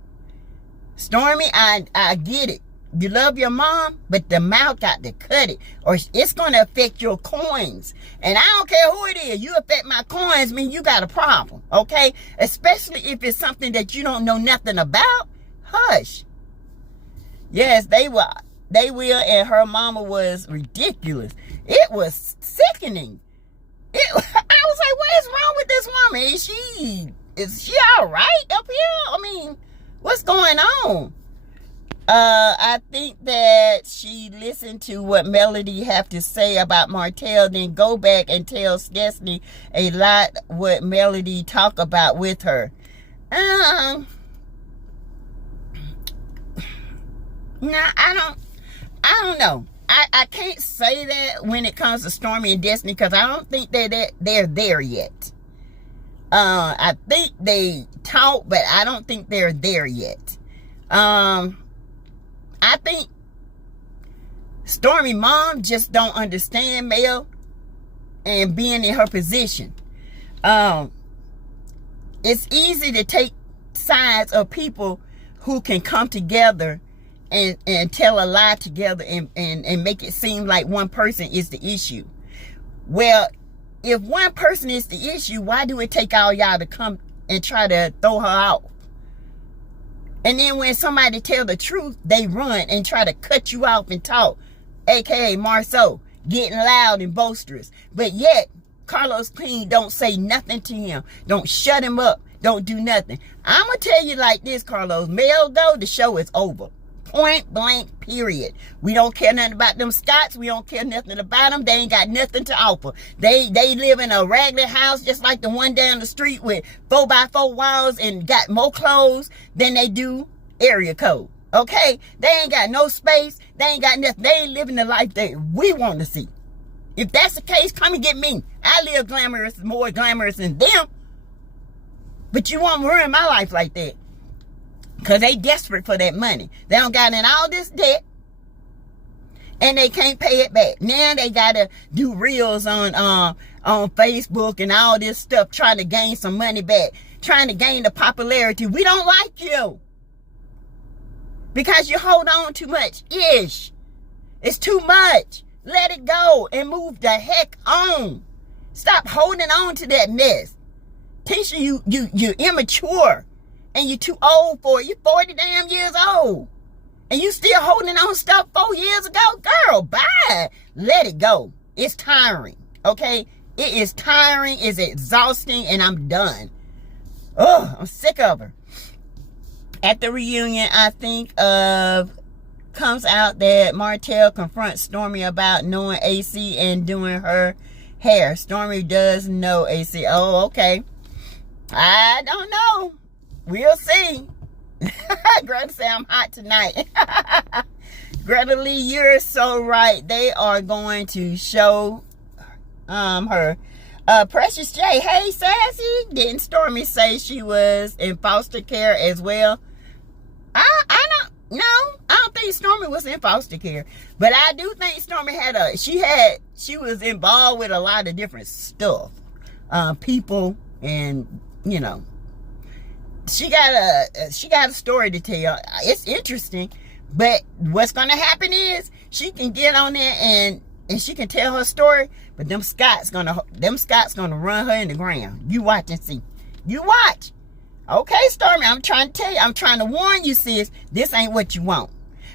Stormy, I get it. You love your mom, but the mouth got to cut it, or it's going to affect your coins. And I don't care who it is. You affect my coins, mean you got a problem. Okay? Especially if it's something that you don't know nothing about. Hush. Yes, they will, and her mama was ridiculous. It was sickening. I was like, what is wrong with this woman? Is she all right up here? I mean, what's going on? I think that she listened to what Melody have to say about Martell, then go back and tell Destiny a lot what Melody talk about with her. Nah, I don't know. I can't say that when it comes to Stormy and Destiny, because I don't think they're there yet. I think they talk, but I don't think they're there yet. I think Stormy mom just don't understand Mel and being in her position. It's easy to take sides of people who can come together and tell a lie together and make it seem like one person is the issue. Well, if one person is the issue, why do it take all y'all to come and try to throw her out? And then when somebody tell the truth, they run and try to cut you off and talk. AKA Marceau, getting loud and boisterous. But yet, Carlos Clean don't say nothing to him. Don't shut him up. Don't do nothing. I'm going to tell you like this, Carlos. Mel go, the show is over. Point blank, period. We don't care nothing about them Scots. We don't care nothing about them. They ain't got nothing to offer. They live in a ragged house just like the one down the street with 4x4 walls and got more clothes than they do area code. Okay? They ain't got no space. They ain't got nothing. They ain't living the life that we want to see. If that's the case, come and get me. I live glamorous, more glamorous than them. But you won't ruin my life like that. Because they desperate for that money. They don't got in all this debt. And they can't pay it back. Now they got to do reels on Facebook and all this stuff. Trying to gain some money back. Trying to gain the popularity. We don't like you. Because you hold on too much ish. It's too much. Let it go and move the heck on. Stop holding on to that mess. Tisha, you're immature and you're too old for it. You're 40 damn years old. And you still holding on stuff 4 years ago? Girl, bye. Let it go. It's tiring. Okay? It is tiring. It's exhausting. And I'm done. Oh, I'm sick of her. At the reunion, I think comes out that Martell confronts Stormy about knowing AC and doing her hair. Stormy does know AC. Oh, okay. I don't know. We'll see. Greta said I'm hot tonight. Greta Lee, you're so right. They are going to show her. Precious J, hey Sassy, didn't Stormy say she was in foster care as well? I don't think Stormy was in foster care, but I do think Stormy she was involved with a lot of different stuff, people, and you know, she got a story to tell. It's interesting, but what's gonna happen is she can get on there and she can tell her story, but them Scots gonna run her in the ground. You watch and see. You watch. Okay, Stormy, I'm trying to tell you, I'm trying to warn you, sis, this ain't what you want.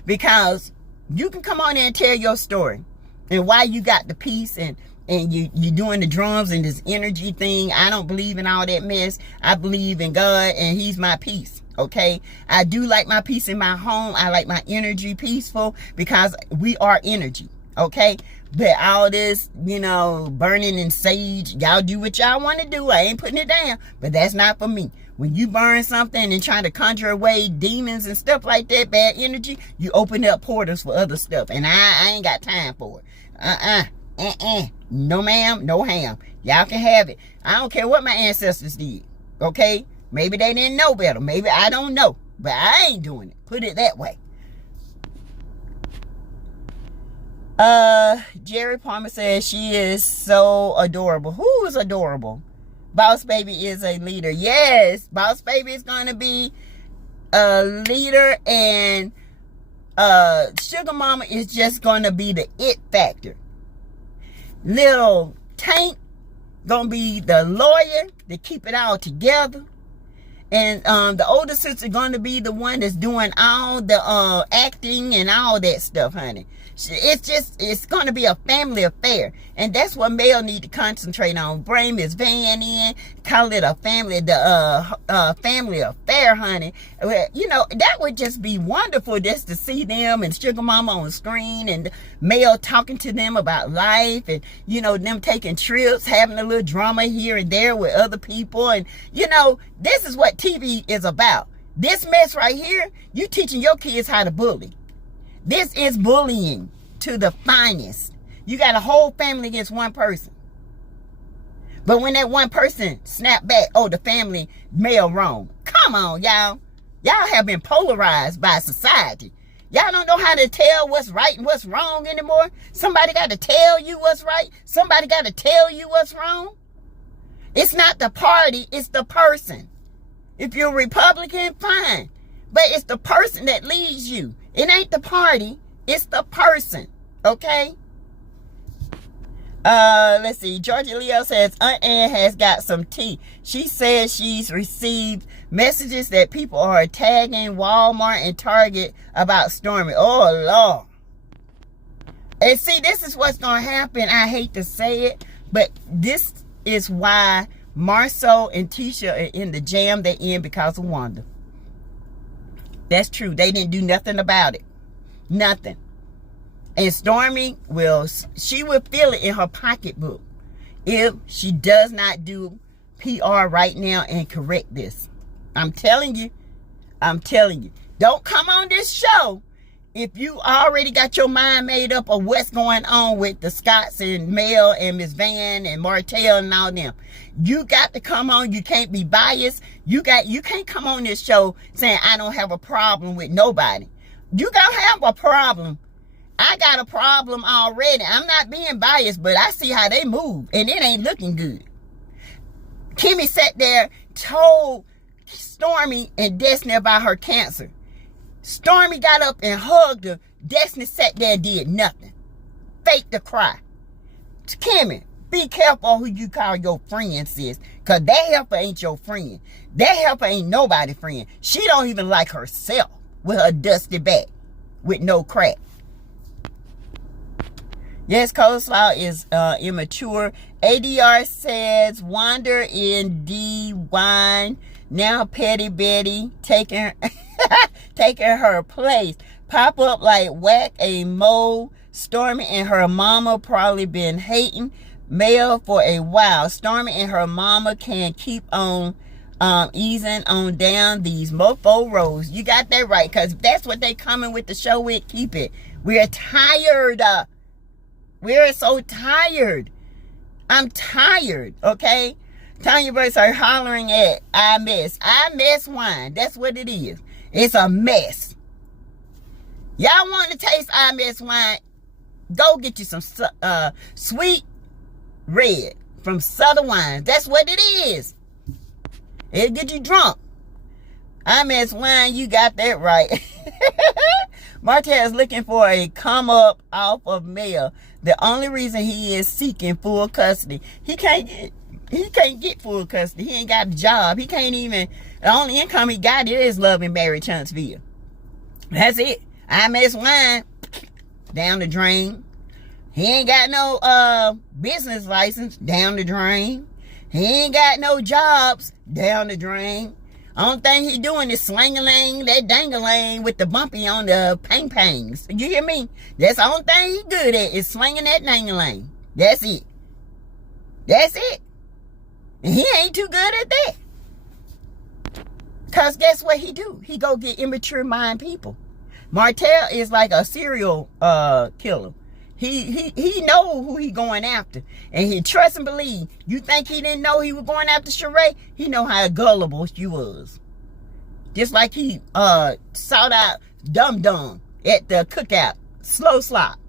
Because you can come on there and tell your story. And why you got the peace and you doing the drums and this energy thing. I don't believe in all that mess. I believe in God and He's my peace. Okay? I do like my peace in my home. I like my energy peaceful because we are energy. Okay? But all this, burning in sage, y'all do what y'all want to do. I ain't putting it down. But that's not for me. When you burn something and trying to conjure away demons and stuff like that, bad energy, you open up portals for other stuff. And I ain't got time for it. No ma'am, no ham. Y'all can have it. I don't care what my ancestors did. Okay? Maybe they didn't know better. Maybe I don't know. But I ain't doing it. Put it that way. Jerry Palmer says she is so adorable. Who is adorable? Boss Baby is a leader. Yes, Boss Baby is going to be a leader, and Sugar Mama is just going to be the it factor. Little Tank going to be the lawyer to keep it all together. And the older sister going to be the one that's doing all the acting and all that stuff, honey. It's going to be a family affair. And that's what Mel need to concentrate on. Bring Miss Van in, call it a family, family affair, honey. That would just be wonderful just to see them and Sugar Mama on screen and Mel talking to them about life and, them taking trips, having a little drama here and there with other people. And, this is what TV is about. This mess right here, you teaching your kids how to bully. This is bullying to the finest. You got a whole family against one person. But when that one person snap back, oh, the family Mel wrong. Come on, y'all. Y'all have been polarized by society. Y'all don't know how to tell what's right and what's wrong anymore. Somebody got to tell you what's right. Somebody got to tell you what's wrong. It's not the party, it's the person. If you're Republican, fine. But it's the person that leads you. It ain't the party, it's the person. Okay? Let's see. Georgia Leo says Aunt Ann has got some tea. She says she's received messages that people are tagging Walmart and Target about Stormy. Oh, Lord. And see, this is what's going to happen. I hate to say it, but this is why Marceau and Tisha are in the jam they're in because of Wanda. That's true. They didn't do nothing about it. Nothing. And Stormy will feel it in her pocketbook if she does not do PR right now and correct this. I'm telling you. Don't come on this show if you already got your mind made up of what's going on with the Scotts and Mel and Miss Van and Martell and all them. You got to come on. You can't be biased. You can't come on this show saying I don't have a problem with nobody. You gonna have a problem. I got a problem already. I'm not being biased, but I see how they move, and it ain't looking good. Kimmy sat there, told Stormy and Destiny about her cancer. Stormy got up and hugged her. Destiny sat there and did nothing. Faked the cry. Kimmy, be careful who you call your friend, sis. Because that helper ain't your friend. That helper ain't nobody's friend. She don't even like herself with her dusty back with no crack. Yes, coleslaw is immature. ADR says, Wander in D wine. Now Petty Betty taking her place. Pop up like whack a mole. Stormy and her mama probably been hating Mel for a while. Stormy and her mama can keep on easing on down these mofo roads. You got that right, because that's what they coming with the show with. Keep it. We're tired. We're so tired. I'm tired, okay? Tanya Burks are hollering at I mess wine. That's what it is. It's a mess. Y'all want to taste I mess wine? Go get you some sweet red from Southern Wines. That's what it is. It'll get you drunk. I mess wine. You got that right. Martell is looking for a come up off of Mel. The only reason he is seeking full custody, he can't get full custody. He ain't got a job. He can't even. The only income he got is Love and Marriage Huntsville. That's it. I mess wine down the drain. He ain't got no business license down the drain. He ain't got no jobs down the drain. Only thing he doing is slang-a-lang, that dang-a-lang with the bumpy on the pang-pangs. You hear me? That's the only thing he good at is slinging that dang-a-lang. That's it. That's it. And he ain't too good at that. Because guess what he do? He go get immature mind people. Martell is like a serial killer. He know who he going after. And he trust and believe. You think he didn't know he was going after Sheree? He know how gullible she was. Just like he sought out Dum Dum at the cookout. Slow slop.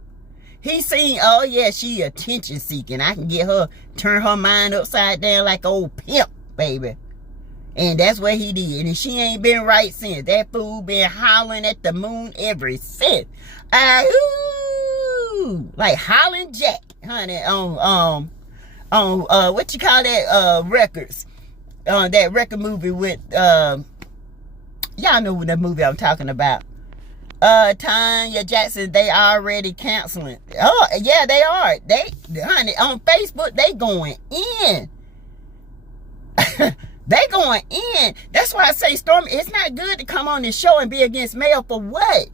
He seen, oh yeah, she attention seeking. I can get her, turn her mind upside down like old pimp, baby. And that's what he did. And she ain't been right since. That fool been hollering at the moon ever since. Like Hollin' Jack, honey, on what you call that records, that record movie with y'all know what that movie I'm talking about. Tanya Jackson, they already canceling. Oh yeah, they are. They, honey, on Facebook they going in. They going in. That's why I say, Stormy, it's not good to come on this show and be against Mel for what?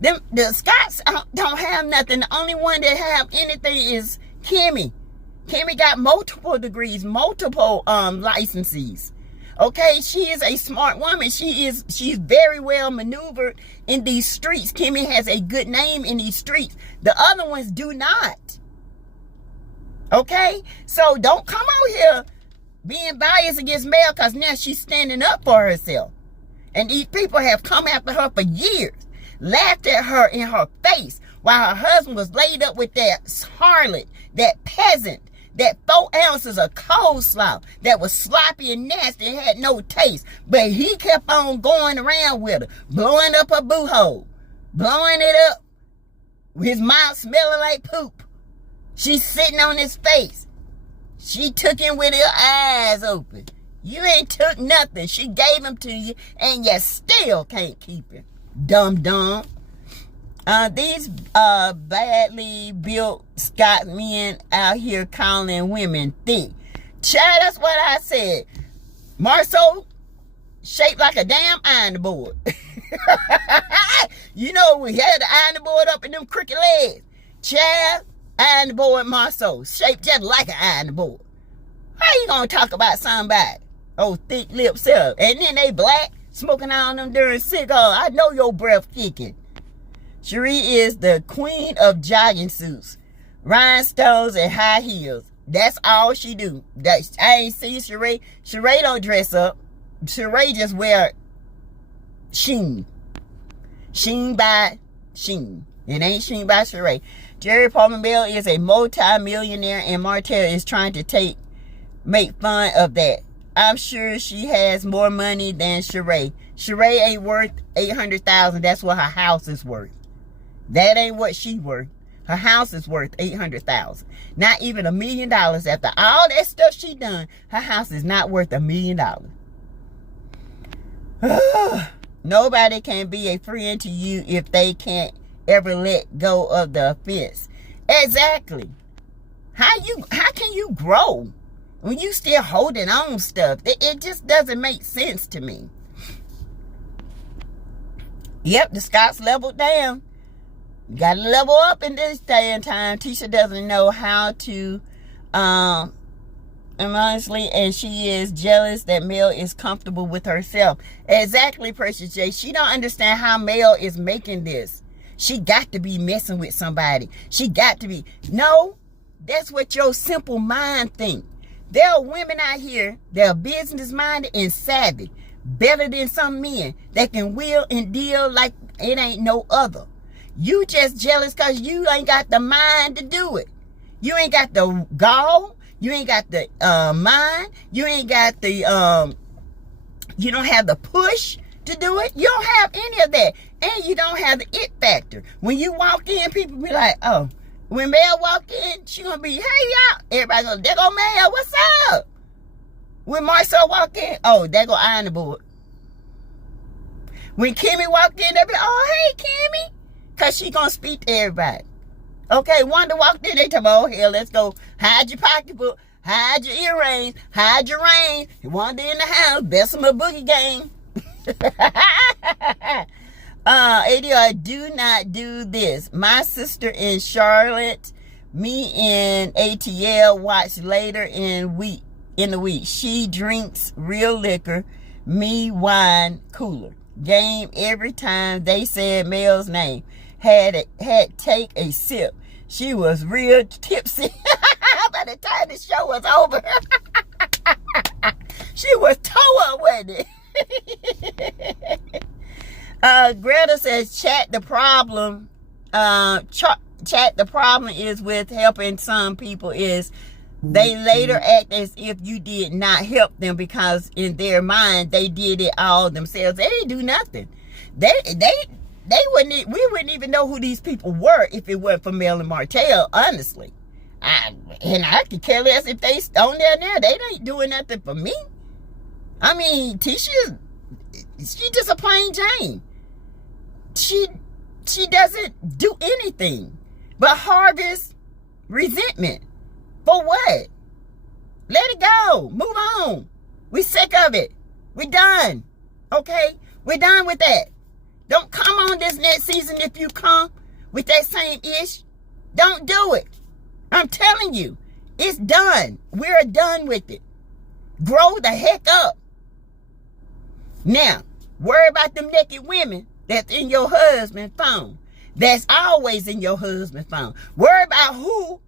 The Scotts don't have nothing. The only one that have anything is Kimmy. Kimmy got multiple degrees, multiple licenses. Okay, she is a smart woman. She's very well maneuvered in these streets. Kimmy has a good name in these streets. The other ones do not. Okay, so don't come out here being biased against Mel, because now she's standing up for herself. And these people have come after her for years. Laughed at her in her face while her husband was laid up with that harlot, that peasant, that 4 ounces of coleslaw that was sloppy and nasty and had no taste. But he kept on going around with her, blowing up her boo hole, blowing it up, his mouth smelling like poop. She's sitting on his face. She took him with her eyes open. You ain't took nothing. She gave him to you, and you still can't keep him. Dumb. These badly built Scott men out here calling women thick. Child, that's what I said. Marceau shaped like a damn iron board. You know, we had the iron board up in them crooked legs. Child, iron board Marceau shaped just like an iron board. How you gonna talk about somebody? Oh, thick lips up, and then they black, smoking on them during cigar. I know your breath kicking. Cherie is the queen of jogging suits, rhinestones, and high heels. That's all she do. I ain't seen Cherie. Cherie don't dress up. Cherie just wear sheen. Sheen by sheen. It ain't sheen by Cherie. Jerry Palmer Bell is a multi-millionaire, and Martell is trying to make fun of that. I'm sure she has more money than Sheree. Sheree ain't worth $800,000. That's what her house is worth. That ain't what she worth. Her house is worth $800,000. Not even $1 million. After all that stuff she done, her house is not worth $1 million. Nobody can be a friend to you if they can't ever let go of the offense. Exactly. How can you grow when you still holding on stuff? It just doesn't make sense to me. Yep, the Scots leveled down. You gotta level up in this day and time. Tisha doesn't know how to, honestly, and she is jealous that Mel is comfortable with herself. Exactly, Precious J. She don't understand how Mel is making this. She got to be messing with somebody. She got to be. No, that's what your simple mind think. There are women out here that are business-minded and savvy, better than some men that can wheel and deal like it ain't no other. You just jealous because you ain't got the mind to do it. You ain't got the gall. You ain't got the mind. You ain't got the, you don't have the push to do it. You don't have any of that. And you don't have the it factor. When you walk in, people be like, oh, when Mel walk in, she gonna be, hey, y'all. Everybody go, there go Mel, what's up? When Marcel walk in, oh, there go Iron the Board. When Kimmy walk in, they be like, oh, hey, Kimmy. Because she gonna speak to everybody. Okay, Wanda walked in, they talk about, oh, hell, let's go. Hide your pocketbook, hide your earrings, hide your rings. Wanda in the house, best of my boogie game. ADR, do not do this. My sister in Charlotte, me in ATL, watch later in the week. She drinks real liquor, me wine cooler. Game every time they said Mel's name. Had take a sip. She was real tipsy. By the time the show was over, she was toe up with it. Greta says, chat the problem. Chat the problem is with helping some people is they later act as if you did not help them because in their mind they did it all themselves. They didn't do nothing. We wouldn't even know who these people were if it weren't for Mel and Martell, honestly. I could care less if they on there now. They ain't doing nothing for me. I mean, Tisha, she just a plain Jane. She doesn't do anything but harvest resentment. For what? Let it go. Move on. We sick of it. We done. Okay? We're done with that. Don't come on this next season if you come with that same ish. Don't do it. I'm telling you. It's done. We're done with it. Grow the heck up. Now, worry about them naked women that's in your husband's phone. That's always in your husband's phone. Worry about who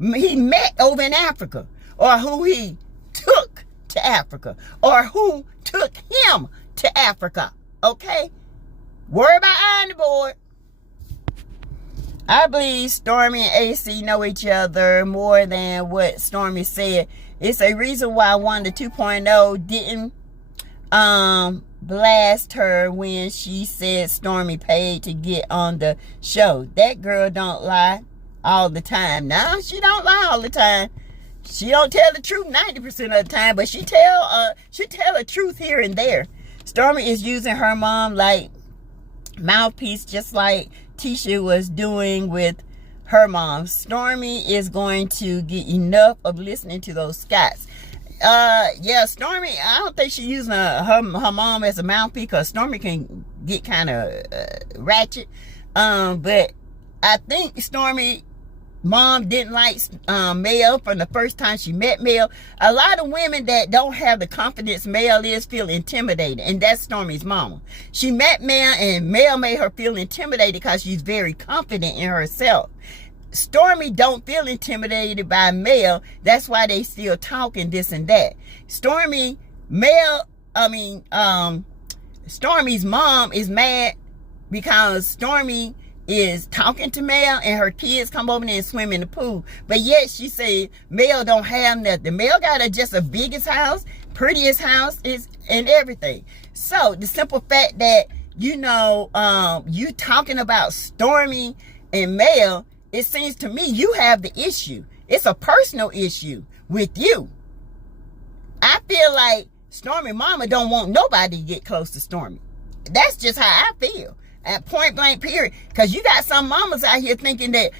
he met over in Africa, or who he took to Africa, or who took him to Africa. Okay? Worry about Iron the Board. I believe Stormy and AC know each other more than what Stormy said. It's a reason why Wanda 2.0 didn't blast her when she said Stormy paid to get on the show. That girl don't lie all the time. No, she don't lie all the time. She don't tell the truth 90% of the time, but she tell the truth here and there. Stormy is using her mom like mouthpiece, just like Tisha was doing with her mom. Stormy is going to get enough of listening to those Scots. Yeah, Stormy, I don't think she's using her mom as a mouthpiece, because Stormy can get kind of ratchet. But I think Stormy mom didn't like Mel from the first time she met Mel. A lot of women that don't have the confidence Mel is feel intimidated, and that's Stormy's mama. She met Mel, and Mel made her feel intimidated because she's very confident in herself. Stormy don't feel intimidated by Mel. That's why they still talking this and that. Stormy's mom is mad because Stormy is talking to Mel and her kids come over there and swim in the pool. But yet she said Mel don't have nothing. Mel got just a biggest house, prettiest house is and everything. So the simple fact that, you know, you talking about Stormy and Mel, it seems to me you have the issue. It's a personal issue with you. I feel like Stormy mama don't want nobody to get close to Stormy. That's just how I feel. At point blank period. Because you got some mamas out here thinking that,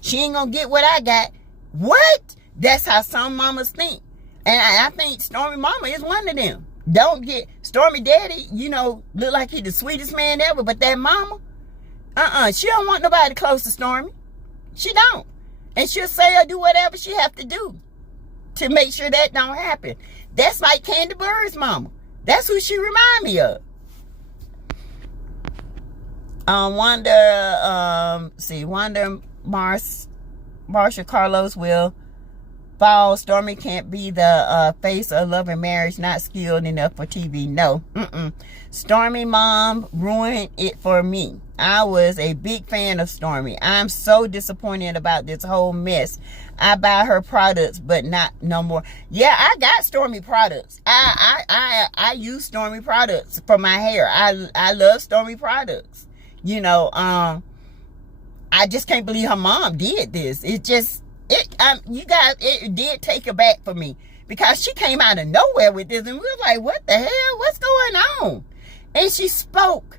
she ain't gonna get what I got. What? That's how some mamas think. And I think Stormy mama is one of them. Don't get Stormy daddy, you know, look like he the sweetest man ever, but that mama, she don't want nobody close to Stormy. She don't. And she'll say or do whatever she have to do to make sure that don't happen. That's like Candy Bird's mama. That's who she remind me of. Wanda Marsha Carlos will fall. Stormy can't be the face of love and marriage, not skilled enough for TV. No. Stormy mom ruined it for me. I was a big fan of Stormy. I'm so disappointed about this whole mess. I buy her products, but not no more. Yeah, I got Stormy products. I use Stormy products for my hair. I love Stormy products. You know, I just can't believe her mom did this. It did take her back for me, because she came out of nowhere with this, and we were like, what the hell? What's going on? And she spoke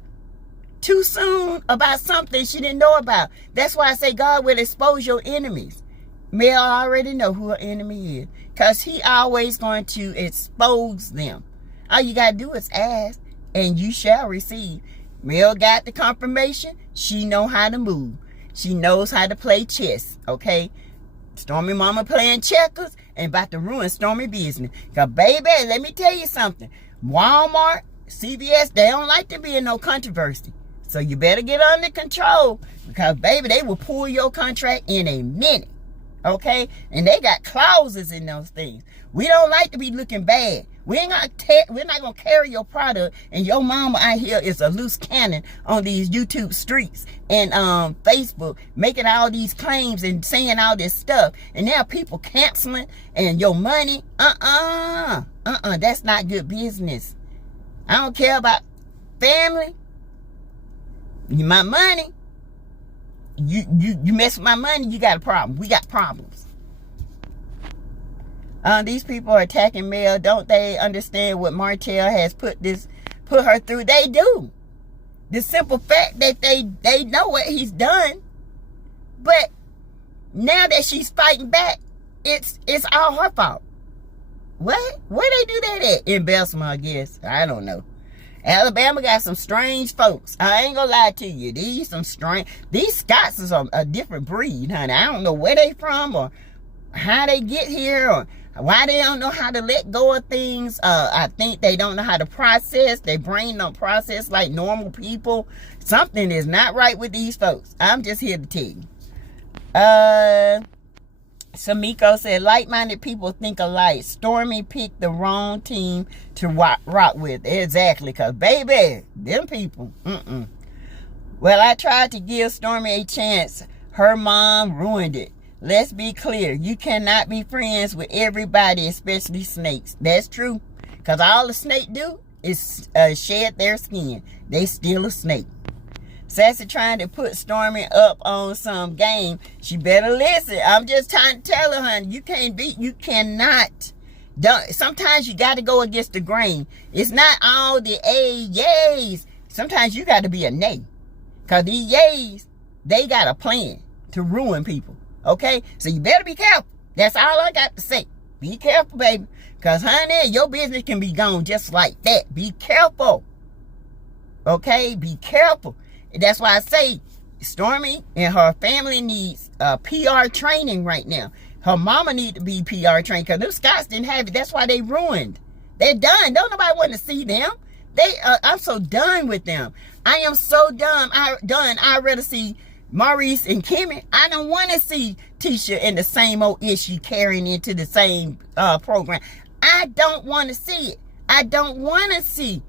too soon about something she didn't know about. That's why I say God will expose your enemies. Mel already know who her enemy is, because he always going to expose them. All you got to do is ask, and you shall receive. Mel got the confirmation. She know how to move. She knows how to play chess, okay? Stormy mama playing checkers and about to ruin Stormy business. Because, baby, let me tell you something. Walmart, CVS, they don't like to be in no controversy. So you better get under control, because, baby, they will pull your contract in a minute, okay? And they got clauses in those things. We don't like to be looking bad. We're not gonna carry your product, and your mama out here is a loose cannon on these YouTube streets and Facebook, making all these claims and saying all this stuff, and now people canceling and your money. That's not good business. I don't care about family. My money. You mess with my money, you got a problem. We got problems. These people are attacking Mel. Don't they understand what Martell has put her through? They do. The simple fact that they know what he's done, but now that she's fighting back, it's all her fault. What? Where they do that at? In Bessemer, I guess. I don't know. Alabama got some strange folks. I ain't gonna lie to you. These Scots is a different breed, honey. I don't know where they from or how they get here or why they don't know how to let go of things. I think they don't know how to process. Their brain don't process like normal people. Something is not right with these folks. I'm just here to tell you. Samiko said, like-minded people think alike. Stormy picked the wrong team to rock with. Exactly, because, baby, them people. Well, I tried to give Stormy a chance. Her mom ruined it. Let's be clear. You cannot be friends with everybody, especially snakes. That's true. Because all the snake do is shed their skin. They still a snake. Sassy trying to put Stormy up on some game. She better listen. I'm just trying to tell her, honey, you cannot. Sometimes you got to go against the grain. It's not all the yays. Sometimes you got to be a nay. Because these yays, they got a plan to ruin people. Okay? So you better be careful. That's all I got to say. Be careful, baby. Because, honey, your business can be gone just like that. Be careful. Okay? Be careful. That's why I say Stormy and her family needs PR training right now. Her mama need to be PR trained, because them Scots didn't have it. That's why they ruined. They're done. Don't nobody want to see them. I'm so done with them. I am so done. I'd rather see Maurice and Kimmy. I don't want to see Tisha and the same old issue carrying into the same program. I don't want to see it. I don't want to see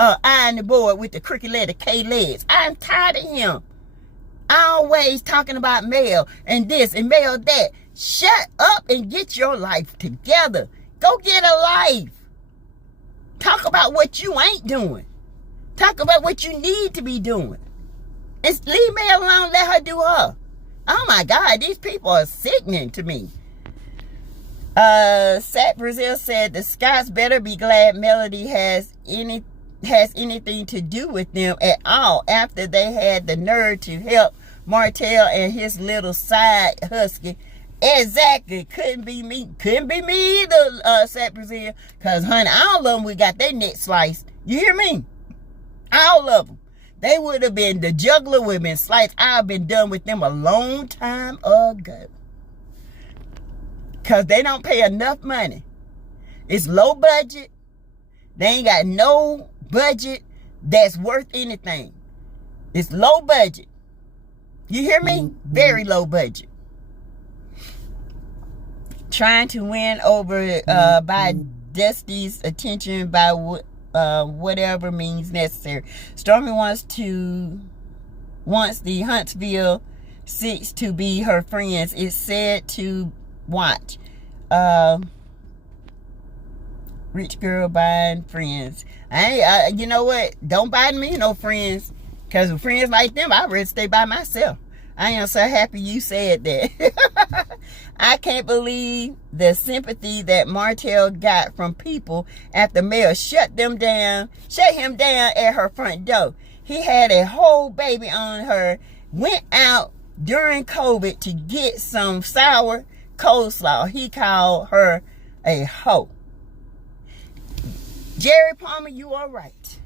I on the board with the crooked letter K legs. I'm tired of him. Always talking about Mel and this and Mel that. Shut up and get your life together. Go get a life. Talk about what you ain't doing. Talk about what you need to be doing. And leave me alone. Let her do her. Oh my God, these people are sickening to me. Sat Brazil said the Scots better be glad Melody has anything to do with them at all after they had the nerve to help Martell and his little side husky. Exactly. Couldn't be me either, Sat Brazil. Because, honey, all of them, we got their neck sliced. You hear me? All of them. They would have been, the juggler would have been sliced. I've been done with them a long time ago. Because they don't pay enough money. It's low budget. They ain't got no budget that's worth anything. It's low budget. You hear me? Very low budget. Trying to win over by Dusty's attention by whatever means necessary. Stormy wants the Huntsville Six to be her friends. It's said to watch. Rich girl buying friends. You know what? Don't buy me no friends. Because with friends like them, I'd rather stay by myself. I am so happy you said that. I can't believe the sympathy that Martell got from people after Mel shut him down at her front door. He had a whole baby on her, went out during COVID to get some sour coleslaw. He called her a hoe. Jerry Palmer, you are right.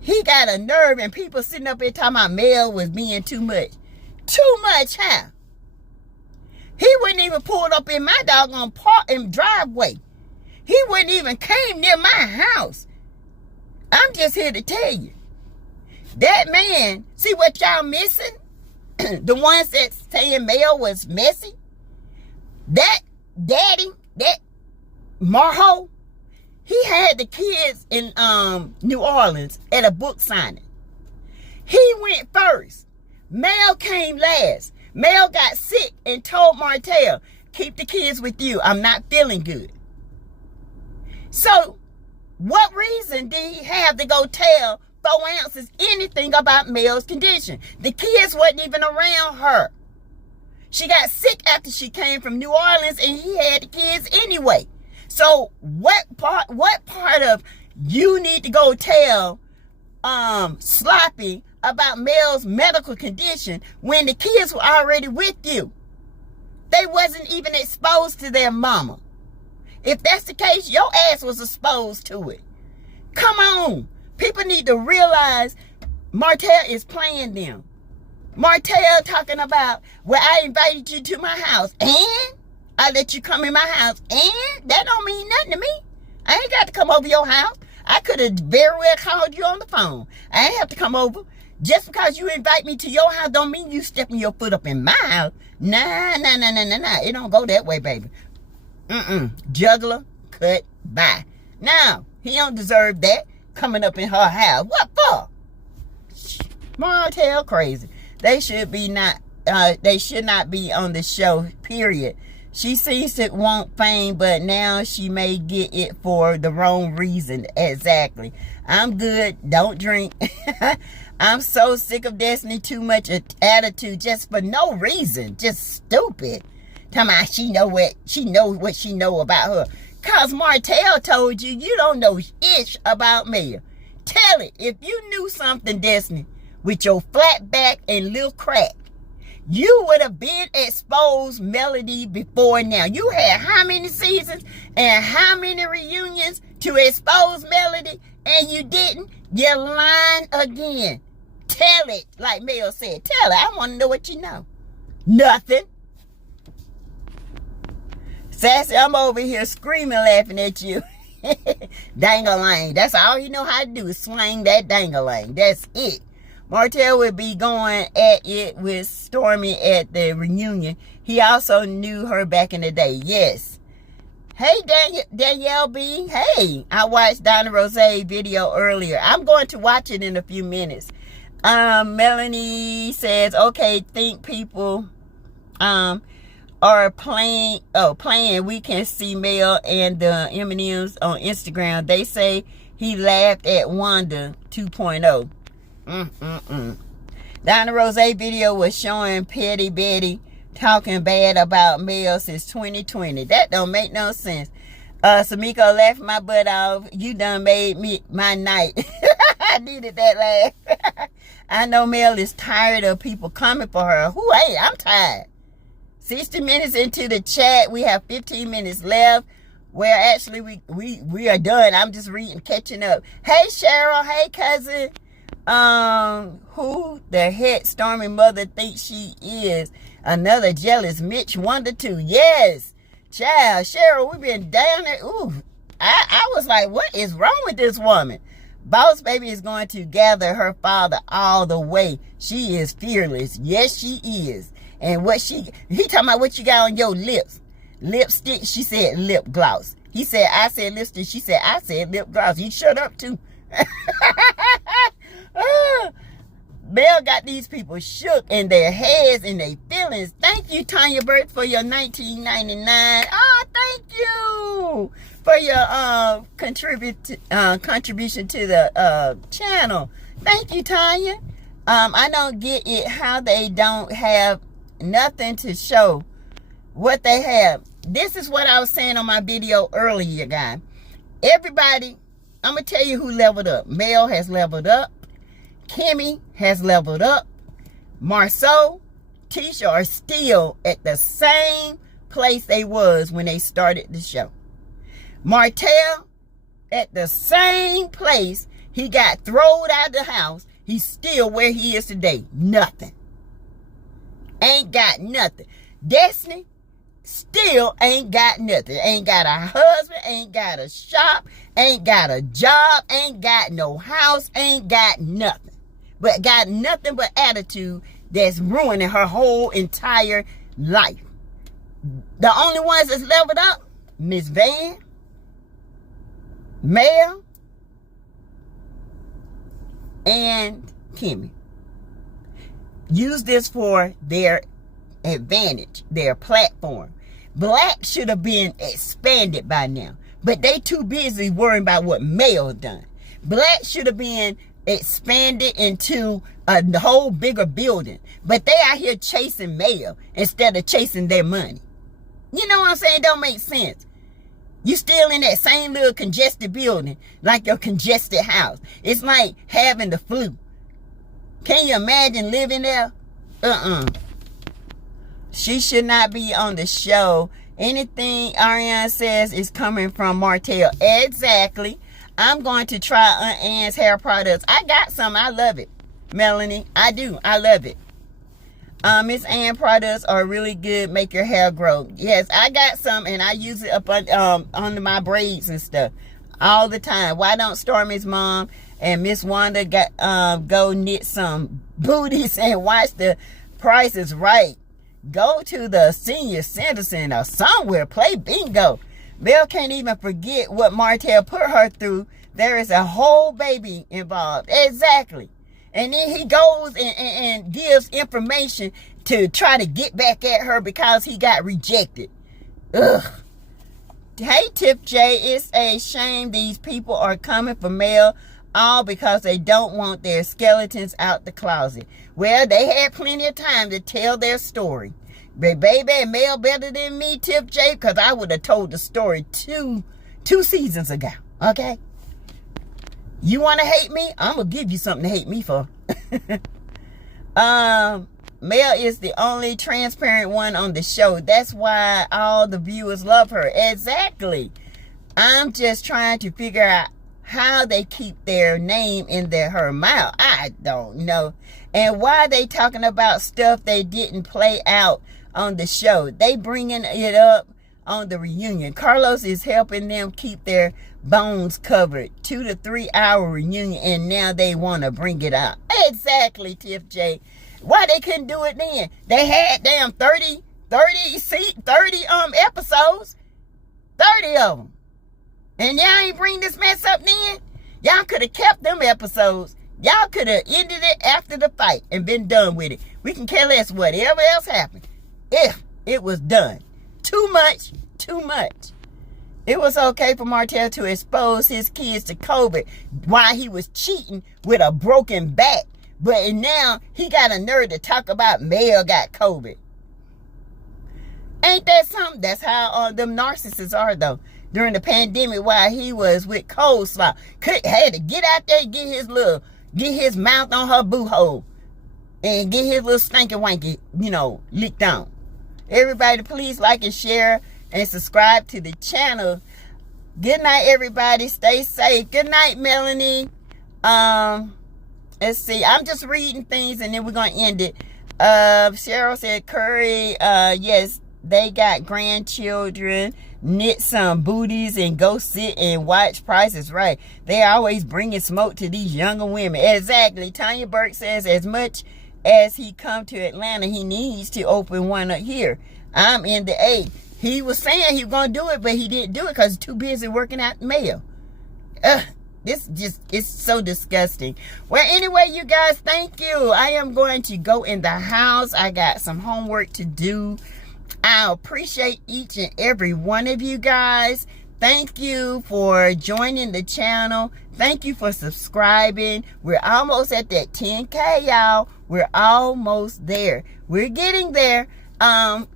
He got a nerve, and people sitting up here talking about Mel was being too much. Too much, how? He wouldn't even pull up in my doggone driveway. He wouldn't even came near my house. I'm just here to tell you. That man, see what y'all missing? The ones that saying Mel was messy? That daddy, that Marho, he had the kids in New Orleans at a book signing. He went first. Mel came last. Mel got sick and told Martell, keep the kids with you. I'm not feeling good. So, what reason did he have to go tell 4 ounces anything about Mel's condition? The kids wasn't even around her. She got sick after she came from New Orleans, and he had the kids anyway. So what part of you need to go tell Sloppy about Mel's medical condition when the kids were already with you? They wasn't even exposed to their mama. If that's the case, your ass was exposed to it. Come on. People need to realize Martell is playing them. Martell talking about, well, I invited you to my house and I let you come in my house, and that don't mean nothing to me. I ain't got to come over your house. I could have very well called you on the phone. I ain't have to come over. Just because you invite me to your house don't mean you stepping your foot up in my house. Nah. It don't go that way, baby. Juggler, cut, bye. Now, he don't deserve that coming up in her house. What for? Martell crazy. They should not be on the show, period. She seems to want fame, but now she may get it for the wrong reason. Exactly. I'm good. Don't drink. I'm so sick of Destiny. Too much attitude just for no reason. Just stupid. Tell me she know what she know about her. Cause Martell told you don't know ish about me. Tell it. If you knew something, Destiny, with your flat back and little crack, you would have been exposed Melody before now. You had how many seasons and how many reunions to expose Melody, and you didn't? You're lying again. Tell it, like Mel said. Tell it. I want to know what you know. Nothing. Sassy, I'm over here screaming, laughing at you. Dang-a-lang. That's all you know how to do is swing that dang-a-lang. That's it. Martell would be going at it with Stormy at the reunion. He also knew her back in the day. Yes. Hey, Danielle B. Hey, I watched Donna Rose video earlier. I'm going to watch it in a few minutes. Melanie says, okay, think people are playing, we can see Mel and the M&Ms on Instagram. They say he laughed at Wanda 2.0. Donna Rose video was showing Petty Betty talking bad about Mel since 2020. That don't make no sense. Samiko laughed my butt off. You done made me my night. I needed that laugh. I know Mel is tired of people coming for her. Who ain't? I'm tired. 60 minutes into the chat. We have 15 minutes left. Well, actually, we are done. I'm just reading, catching up. Hey, Cheryl. Hey, cousin. Who the heck Stormy mother thinks she is? Another jealous Mitch Wonder too. Yes. Child, Cheryl, we've been down there. Ooh. I was like, what is wrong with this woman? Boss Baby is going to gather her father all the way. She is fearless. Yes, she is. And he talking about what you got on your lips. Lipstick, she said lip gloss. He said, I said lipstick. She said, I said lip gloss. You shut up too. Belle got these people shook in their heads and their feelings. Thank you, Tanya Burke, for your $19.99. Oh, thank you for your contribution to the channel. Thank you, Tanya. I don't get it how they don't have nothing to show what they have. This is what I was saying on my video earlier, guys. Everybody, I'm going to tell you who leveled up. Mel has leveled up. Kimmy has leveled up. Marceau, Tisha are still at the same place they was when they started the show. Martell at the same place. He got thrown out of the house. He's still where he is today. Nothing. Ain't got nothing. Destiny still ain't got nothing. Ain't got a husband. Ain't got a shop. Ain't got a job. Ain't got no house. Ain't got nothing. But got nothing but attitude that's ruining her whole entire life. The only ones that's leveled up, Miss Van, Mel, and Kimmy. Use this for their advantage, their platform. Black should have been expanded by now, but they too busy worrying about what Mel done. Black should have been expanded into a whole bigger building, but they out here chasing Mel instead of chasing their money. You know what I'm saying? Don't make sense. You still in that same little congested building, like your congested house. It's like having the flu. Can you imagine living there? She should not be on the show. Anything Ariane says is coming from Martell. Exactly. I'm going to try Aunt Ann's hair products. I got some. I love it. Melanie, I do. I love it. Miss Ann products are really good. Make your hair grow. Yes, I got some, and I use it up on under my braids and stuff all the time. Why don't Stormy's mom and Miss Wanda go knit some booties and watch The Price is Right? Go to the senior citizen or somewhere. Play bingo. Belle can't even forget what Martell put her through. There is a whole baby involved. Exactly. And then he goes and gives information to try to get back at her because he got rejected. Ugh. Hey, Tip J, it's a shame these people are coming for Mel all because they don't want their skeletons out the closet. Well, they had plenty of time to tell their story. But baby, Mel better than me, Tip J, because I would have told the story two seasons ago. Okay? You want to hate me? I'm going to give you something to hate me for. Mel is the only transparent one on the show. That's why all the viewers love her. Exactly. I'm just trying to figure out how they keep their name in her mouth. I don't know. And why they talking about stuff they didn't play out on the show. They bringing it up on the reunion. Carlos is helping them keep their bones covered. 2 to 3 hour reunion, and now they want to bring it out. Exactly, Tiff J. Why they couldn't do it then? They had damn 30 episodes. 30 of them. And y'all ain't bring this mess up then? Y'all could have kept them episodes. Y'all could have ended it after the fight and been done with it. We can care less whatever else happened. It was done. Too much, too much. It was okay for Martell to expose his kids to COVID while he was cheating with a broken back. But now he got a nerve to talk about Mel got COVID. Ain't that something? That's how them narcissists are, though. During the pandemic, while he was with Coleslaw, had to get out there and get his mouth on her boo hole and get his little stanky wanky, licked on. Everybody, please like and share and subscribe to the channel. Good night, everybody. Stay safe. Good night, Melanie. Let's see. I'm just reading things and then we're going to end it. Cheryl said, Curry, yes, they got grandchildren. Knit some booties and go sit and watch Price is Right. They always bringing smoke to these younger women. Exactly. Tanya Burke says, as much as he come to Atlanta, he needs to open one up here. I'm in the A. He was saying he was going to do it, but he didn't do it because he's too busy working out the mail. It's so disgusting. Well, anyway, you guys, thank you. I am going to go in the house. I got some homework to do. I appreciate each and every one of you guys. Thank you for joining the channel. Thank you for subscribing. We're almost at that 10K, y'all. We're almost there. We're getting there. And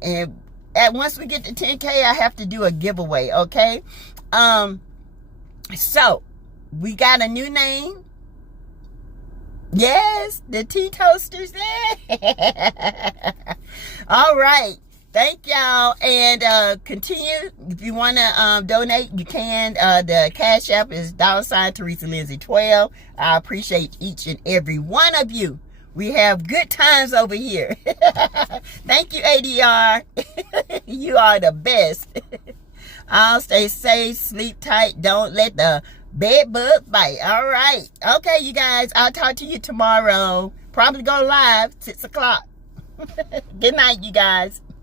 once we get to 10K, I have to do a giveaway, okay? So we got a new name. Yes, the Tea Toasters there. All right. Thank y'all, and continue. If you want to donate, you can. The Cash App is $ Teresa Lindsay 12. I appreciate each and every one of you. We have good times over here. Thank you, ADR. You are the best. I'll stay safe, sleep tight. Don't let the bed bug bite. All right. Okay, you guys. I'll talk to you tomorrow. Probably go live 6 o'clock. Good night, you guys.